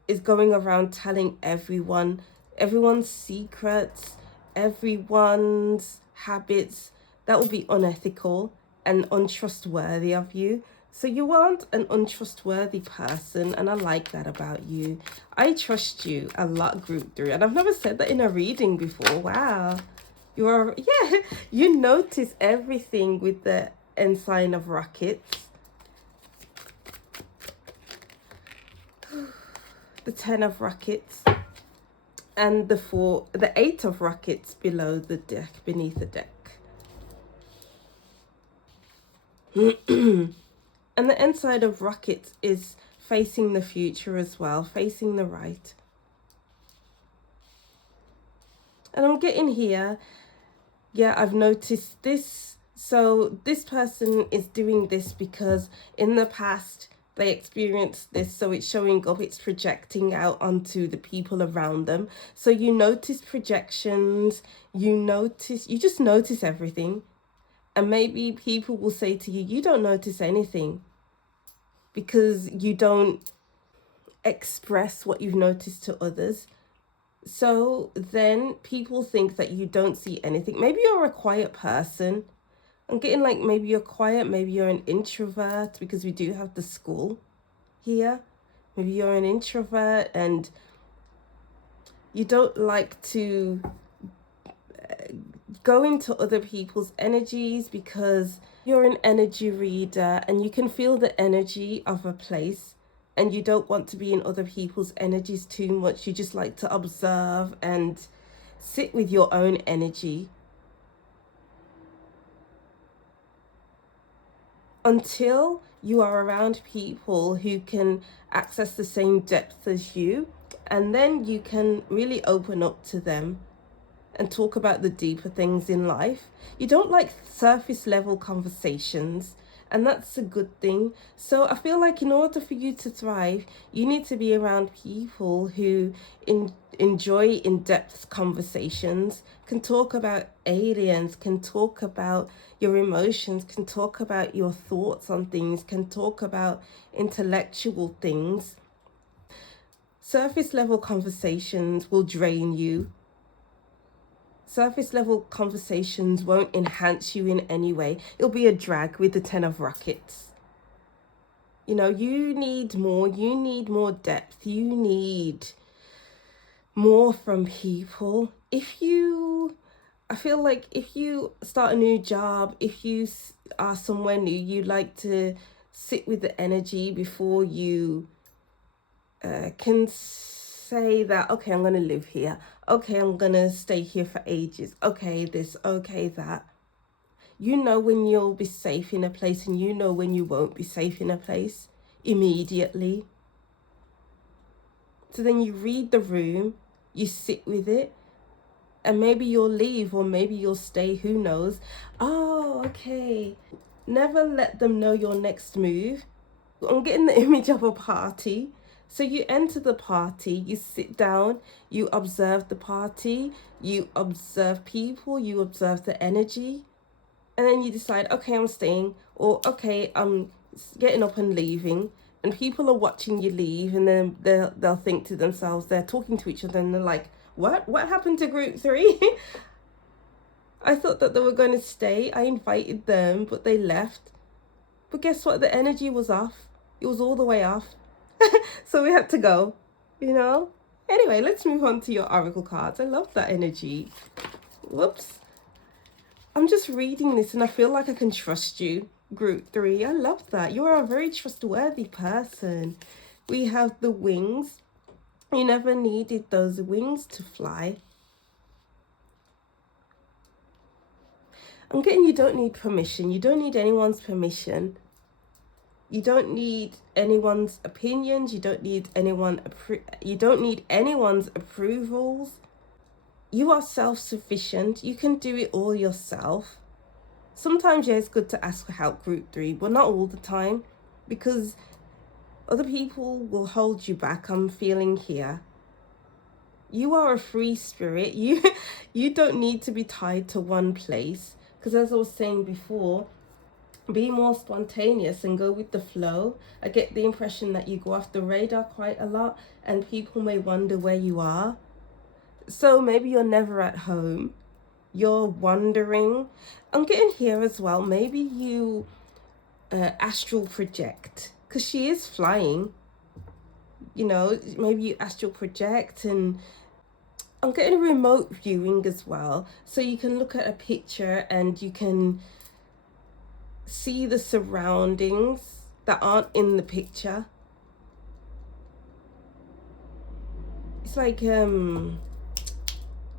is going around telling everyone's secrets, everyone's habits. That will be unethical and untrustworthy of you. So you aren't an untrustworthy person, and I like that about you. I trust you a lot, group 3, and I've never said that in a reading before. Wow. You notice everything with the ensign of rockets. The 10 of rockets, and the 8 of rockets below the deck, beneath the deck. And the inside of rockets is facing the future as well, facing the right. And I'm getting here, yeah, I've noticed this. So this person is doing this because in the past they experienced this, so it's showing up, it's projecting out onto the people around them. So you notice projections, you just notice everything. And maybe people will say to you, you don't notice anything, because you don't express what you've noticed to others. So then people think that you don't see anything. Maybe you're a quiet person. I'm getting like maybe you're quiet, maybe you're an introvert, because we do have the school here. Maybe you're an introvert and you don't like to go into other people's energies, because you're an energy reader and you can feel the energy of a place, and you don't want to be in other people's energies too much. You just like to observe and sit with your own energy until you are around people who can access the same depth as you, and then you can really open up to them and talk about the deeper things in life. You don't like surface level conversations, and that's a good thing. So I feel like in order for you to thrive, you need to be around people who enjoy in-depth conversations, can talk about aliens, can talk about your emotions, can talk about your thoughts on things, can talk about intellectual things. Surface level conversations will drain you. Surface level conversations won't enhance you in any way. It'll be a drag with the 10 of Rockets. You know, you need more depth, you need more from people. I feel like if you start a new job, if you are somewhere new, you like to sit with the energy before you can say that, okay, I'm going to live here. Okay, I'm going to stay here for ages. Okay, this, okay, that. You know when you'll be safe in a place, and you know when you won't be safe in a place immediately. So then you read the room, you sit with it, and maybe you'll leave or maybe you'll stay, who knows. Oh, okay. Never let them know your next move. I'm getting the image of a party. So you enter the party, you sit down, you observe the party, you observe people, you observe the energy, and then you decide, okay, I'm staying, or okay, I'm getting up and leaving. And people are watching you leave, and then they'll think to themselves, they're talking to each other, and they're like, what happened to group 3? I thought that they were going to stay. I invited them, but they left. But guess what? The energy was off. It was all the way off. So we had to go, you know? Anyway, let's move on to your oracle cards. I love that energy. Whoops. I'm just reading this and I feel like I can trust you, group 3. I love that. You are a very trustworthy person. We have the wings. You never needed those wings to fly. I'm getting you don't need permission. You don't need anyone's permission. You don't need anyone's opinions. You don't need anyone's approvals. You are self-sufficient. You can do it all yourself. Sometimes, yeah, it's good to ask for help, group 3, but not all the time, because other people will hold you back. I'm feeling here. You are a free spirit. You don't need to be tied to one place, because as I was saying before, be more spontaneous and go with the flow. I get the impression that you go off the radar quite a lot, and people may wonder where you are. So maybe you're never at home. You're wandering. I'm getting here as well. Maybe you astral project, because she is flying. You know, maybe you astral project, and I'm getting remote viewing as well. So you can look at a picture and you can see the surroundings that aren't in the picture. It's like you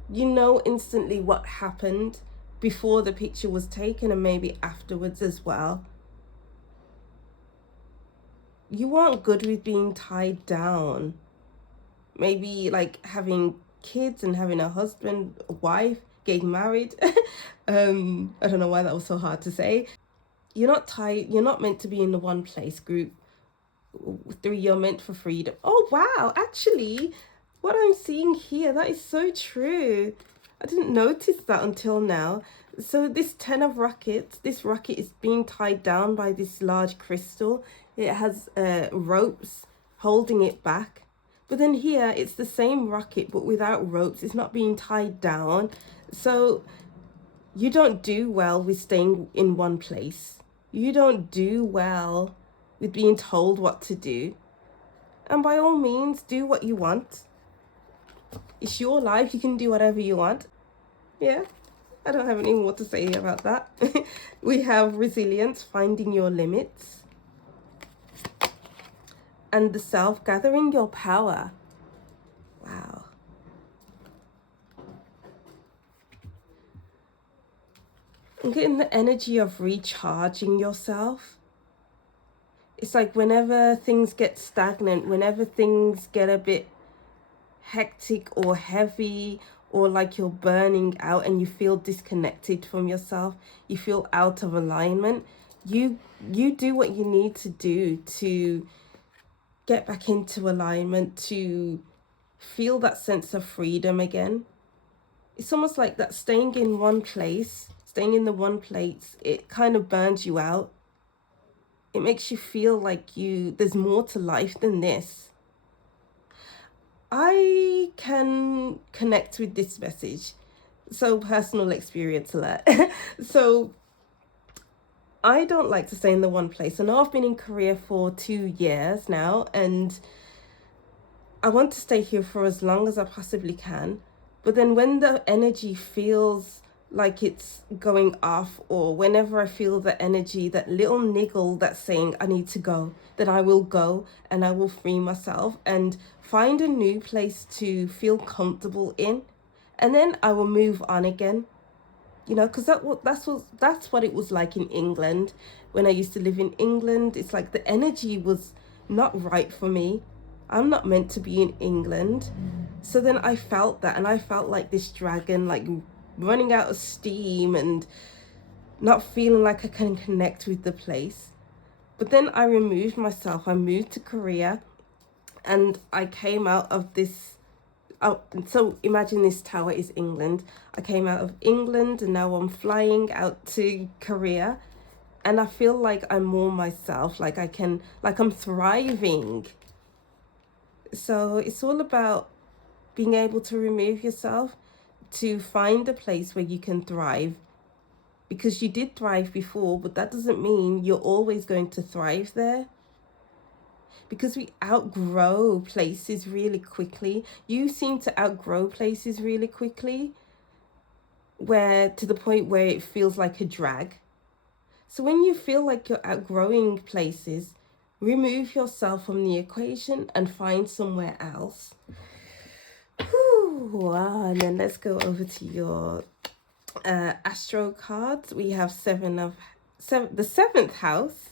know instantly what happened before the picture was taken, and maybe afterwards as well. You aren't good with being tied down. Maybe like having kids and having a husband, a wife, getting married. I don't know why that was so hard to say. You're not tied. You're not meant to be in the one place, group 3. You're meant for freedom. Oh wow, actually what I'm seeing here, that is so true. I didn't notice that until now. So this 10 of Rockets, this rocket is being tied down by this large crystal. It has ropes holding it back. But then here it's the same rocket but without ropes. It's not being tied down. So you don't do well with staying in one place. You don't do well with being told what to do. And by all means, do what you want. It's your life. You can do whatever you want. Yeah, I don't have any more to say about that. We have resilience, finding your limits. And the self, gathering your power. Wow. I'm getting the energy of recharging yourself. It's like whenever things get stagnant, whenever things get a bit hectic or heavy, or like you're burning out and you feel disconnected from yourself, you feel out of alignment, you do what you need to do to get back into alignment, to feel that sense of freedom again. It's almost like that staying in one place, staying in the one place, it kind of burns you out. It makes you feel like there's more to life than this. I can connect with this message. So personal experience alert. So I don't like to stay in the one place. I know I've been in Korea for 2 years now, and I want to stay here for as long as I possibly can. But then when the energy feels like it's going off, or whenever I feel the energy, that little niggle that's saying I need to go, then I will go and I will free myself and find a new place to feel comfortable in. And then I will move on again. You know, because that's what it was like in England. When I used to live in England, it's like the energy was not right for me. I'm not meant to be in England. So then I felt that, and I felt like this dragon, like running out of steam and not feeling like I can connect with the place. But then I removed myself. I moved to Korea, and I came out of this. Oh, so imagine this tower is England. I came out of England and now I'm flying out to Korea, and I feel like I'm more myself, like I'm thriving. So it's all about being able to remove yourself to find a place where you can thrive, because you did thrive before, but that doesn't mean you're always going to thrive there. Because we outgrow places really quickly. You seem to outgrow places really quickly, where to the point where it feels like a drag. So when you feel like you're outgrowing places, remove yourself from the equation and find somewhere else. And then let's go over to your astro cards. We have the 7th house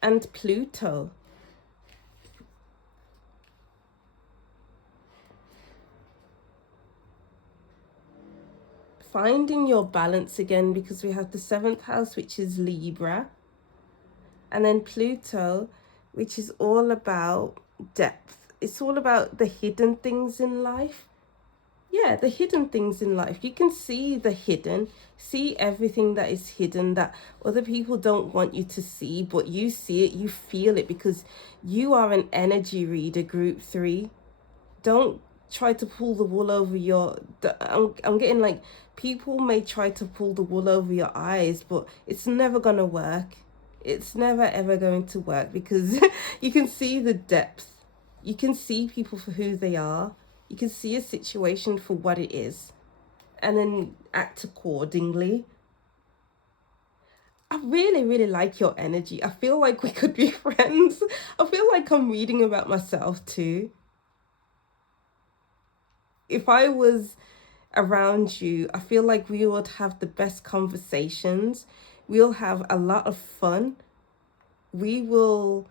and Pluto. Finding your balance again, because we have the 7th house, which is Libra, and then Pluto, which is all about depth. It's all about the hidden things in life. Yeah, the hidden things in life. You can see the hidden, see everything that is hidden that other people don't want you to see, but you see it, you feel it, because you are an energy reader, group 3. Don't try to pull the wool over I'm getting like, people may try to pull the wool over your eyes, but it's never gonna work. It's never ever going to work, because you can see the depth. You can see people for who they are. You can see a situation for what it is, and then act accordingly. I really, really like your energy. I feel like we could be friends. I feel like I'm reading about myself too. If I was around you, I feel like we would have the best conversations. We'll have a lot of fun. We will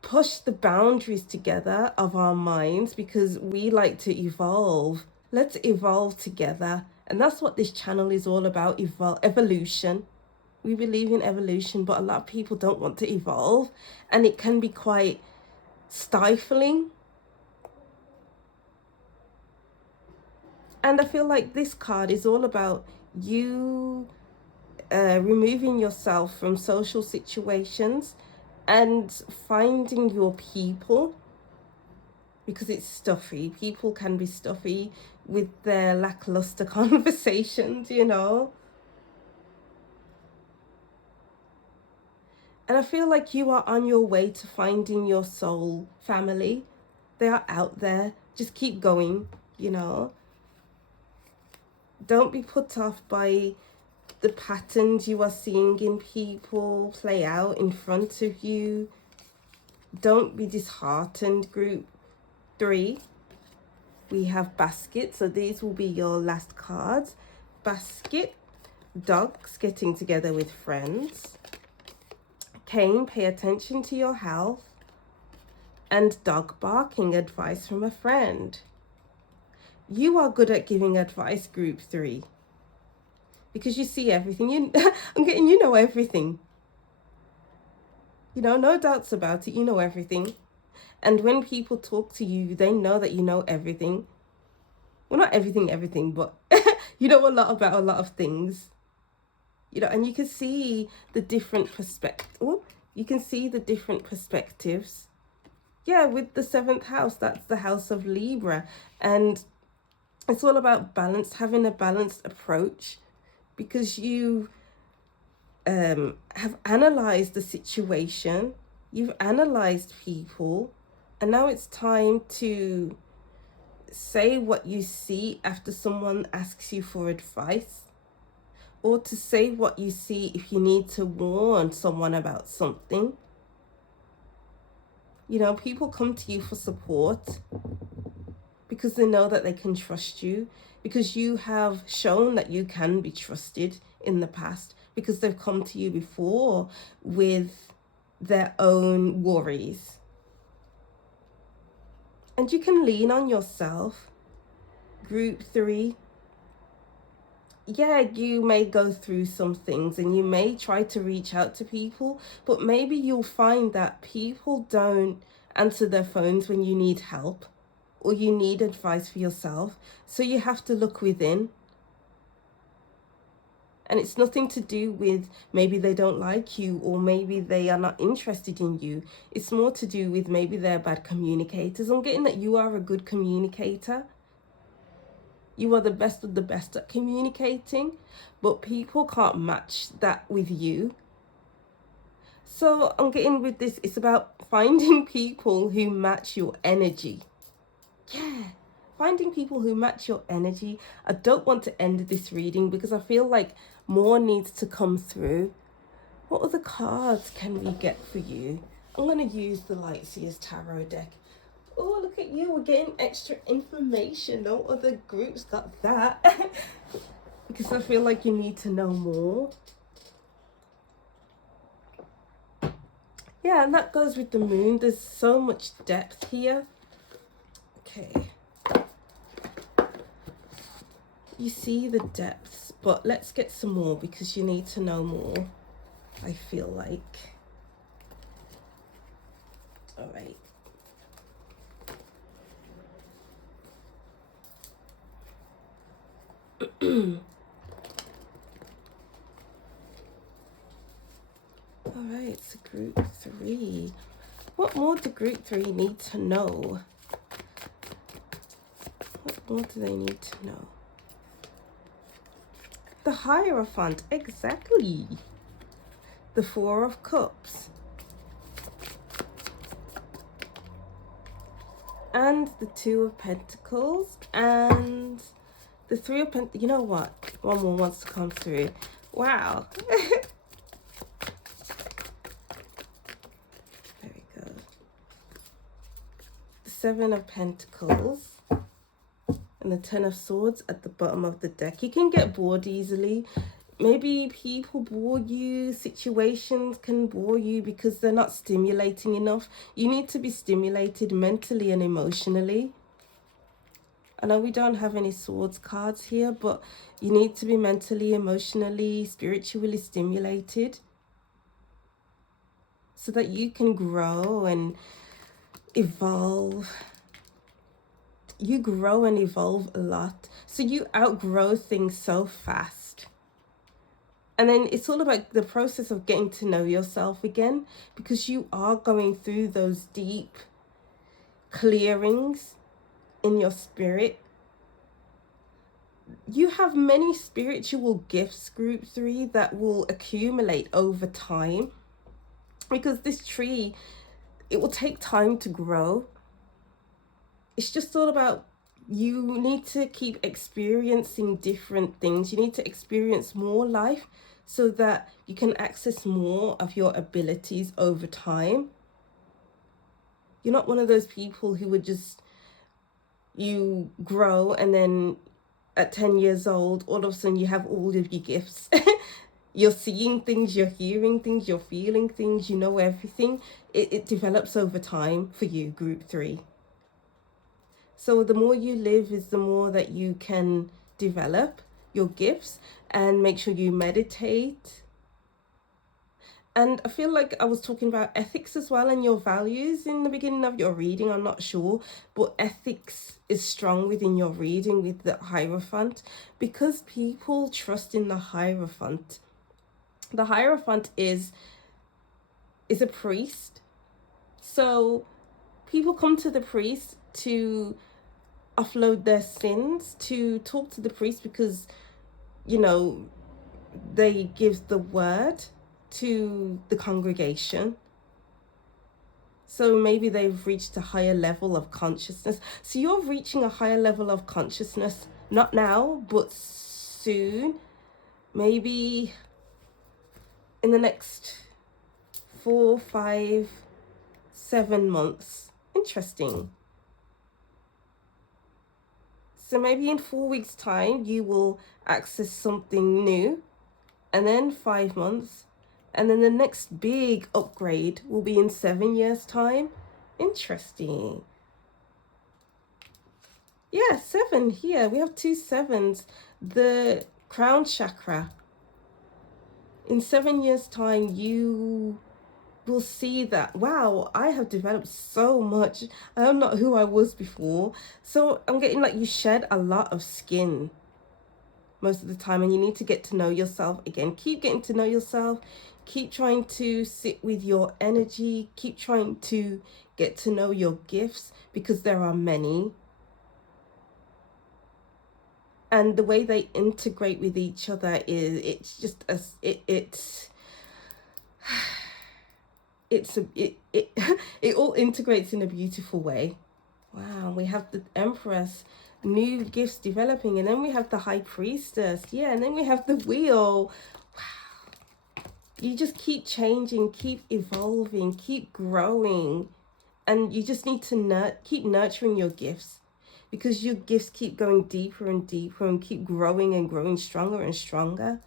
push the boundaries together of our minds, because we like to evolve. Let's evolve together. And that's what this channel is all about, evolution. We believe in evolution, but a lot of people don't want to evolve, and it can be quite stifling. And I feel like this card is all about you removing yourself from social situations and finding your people, because it's stuffy. People can be stuffy with their lackluster conversations, you know. And I feel like you are on your way to finding your soul family. They are out there. Just keep going, you know. Don't be put off by the patterns you are seeing in people play out in front of you. Don't be disheartened, group 3. We have basket, so these will be your last cards. Basket, dogs getting together with friends. Cane, pay attention to your health. and dog barking, advice from a friend. You are good at giving advice, group 3, because you see everything. I'm getting, you know everything. You know, no doubts about it. You know everything. And when people talk to you, they know that you know everything. Well, not everything, but you know a lot about a lot of things. You know, and you can see the different you can see the different perspectives. Yeah, with the 7th house, that's the house of Libra. And it's all about balance, having a balanced approach, because you have analyzed the situation, you've analyzed people, and now it's time to say what you see after someone asks you for advice, or to say what you see if you need to warn someone about something. You know, people come to you for support because they know that they can trust you, because you have shown that you can be trusted in the past, because they've come to you before with their own worries. And you can lean on yourself, group 3. Yeah, you may go through some things and you may try to reach out to people, but maybe you'll find that people don't answer their phones when you need help or you need advice for yourself. So you have to look within. And it's nothing to do with maybe they don't like you or maybe they are not interested in you. It's more to do with maybe they're bad communicators. I'm getting that you are a good communicator. You are the best of the best at communicating, but people can't match that with you. So I'm getting with this, it's about finding people who match your energy. Yeah, finding people who match your energy. I don't want to end this reading because I feel like more needs to come through. What other cards can we get for you? I'm going to use the Lightseers Tarot deck. Oh, look at you, we're getting extra information. No other groups got that. Because I feel like you need to know more. Yeah, and that goes with the moon. There's so much depth here. Okay. You see the depths, but let's get some more because you need to know more, I feel like. All right. All right, it's a group 3. What more do group 3 need to know? What more do they need to know? The Hierophant, exactly. The 4 of Cups. And the 2 of Pentacles. And the 3 of Pentacles. You know what? One more wants to come through. Wow. There we go. The 7 of Pentacles. And the 10 of Swords at the bottom of the deck. You can get bored easily. Maybe people bore you, situations can bore you because they're not stimulating enough. You need to be stimulated mentally and emotionally. I know we don't have any swords cards here, but you need to be mentally, emotionally, spiritually stimulated so that you can grow and evolve. You grow and evolve a lot. So you outgrow things so fast. And then it's all about the process of getting to know yourself again, because you are going through those deep clearings in your spirit. You have many spiritual gifts, group 3, that will accumulate over time, because this tree, it will take time to grow. It's just all about, you need to keep experiencing different things. You need to experience more life so that you can access more of your abilities over time. You're not one of those people who would just, you grow and then at 10 years old, all of a sudden you have all of your gifts. You're seeing things, you're hearing things, you're feeling things, you know everything. It develops over time for you, group 3. So the more you live is the more that you can develop your gifts, and make sure you meditate. And I feel like I was talking about ethics as well and your values in the beginning of your reading. I'm not sure, but ethics is strong within your reading with the Hierophant, because people trust in the Hierophant. The Hierophant is a priest. So people come to the priest to offload their sins, to talk to the priest, because, you know, they give the word to the congregation. So maybe they've reached a higher level of consciousness. So you're reaching a higher level of consciousness, not now, but soon. Maybe in the next 4, 5, 7 months. Interesting. So maybe in 4 weeks' time, you will access something new, and then 5 months, and then the next big upgrade will be in 7 years' time. Interesting. Yeah, 7 here. We have 2 sevens. The crown chakra. In 7 years' time, you will see that, wow, I have developed so much. I am not who I was before. So I'm getting like you shed a lot of skin most of the time, and you need to get to know yourself again. Keep getting to know yourself. Keep trying to sit with your energy. Keep trying to get to know your gifts, because there are many. And the way they integrate with each other is, it's just it all integrates in a beautiful way. Wow, we have the Empress, new gifts developing, and then we have the High Priestess. Yeah, and then we have the Wheel. Wow. You just keep changing, keep evolving, keep growing. And you just need to keep nurturing your gifts, because your gifts keep going deeper and deeper and keep growing and growing stronger and stronger.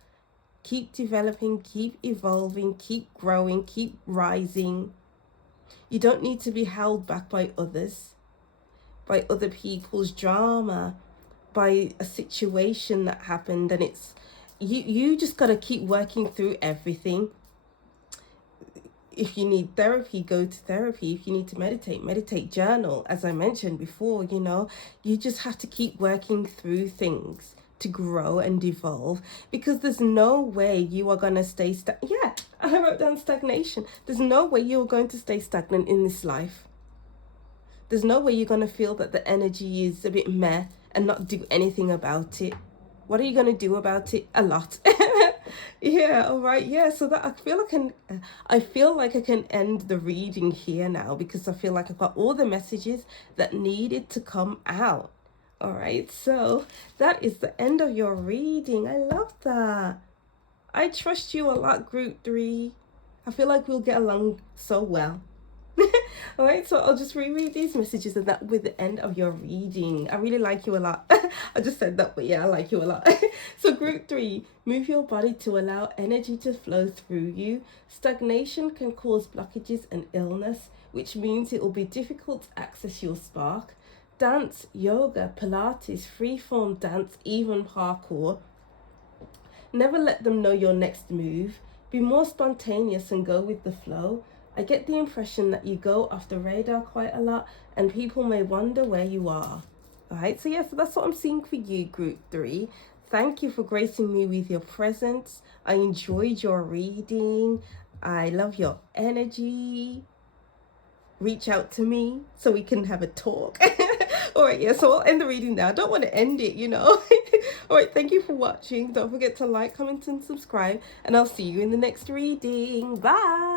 Keep developing, keep evolving, keep growing, keep rising. You don't need to be held back by others, by other people's drama, by a situation that happened, and it's you just got to keep working through everything. If you need therapy, go to therapy. If you need to meditate, journal. As I mentioned before, you know, you just have to keep working through things to grow and evolve, because there's no way you are going to stay yeah, I wrote down stagnation. There's no way you're going to stay stagnant in this life. There's no way you're going to feel that the energy is a bit meh and not do anything about it. What are you going to do about it? A lot. Yeah, all right. Yeah, so that I feel like I can end the reading here now, because I feel like I've got all the messages that needed to come out. All right, so that is the end of your reading. I love that. I trust you a lot, group 3. I feel like we'll get along so well. All right, so I'll just reread these messages, and that will be the end of your reading. I really like you a lot. I just said that, but yeah, I like you a lot. So group 3, move your body to allow energy to flow through you. Stagnation can cause blockages and illness, which means it will be difficult to access your spark. Dance, yoga, Pilates, freeform dance, even parkour. Never let them know your next move. Be more spontaneous and go with the flow. I get the impression that you go off the radar quite a lot, and people may wonder where you are. All right, so yeah, so that's what I'm seeing for you, group 3. Thank you for gracing me with your presence. I enjoyed your reading. I love your energy. Reach out to me so we can have a talk. All right, yeah, so I'll end the reading now. I don't want to end it, you know. All right, thank you for watching. Don't forget to like, comment, and subscribe, and I'll see you in the next reading. Bye.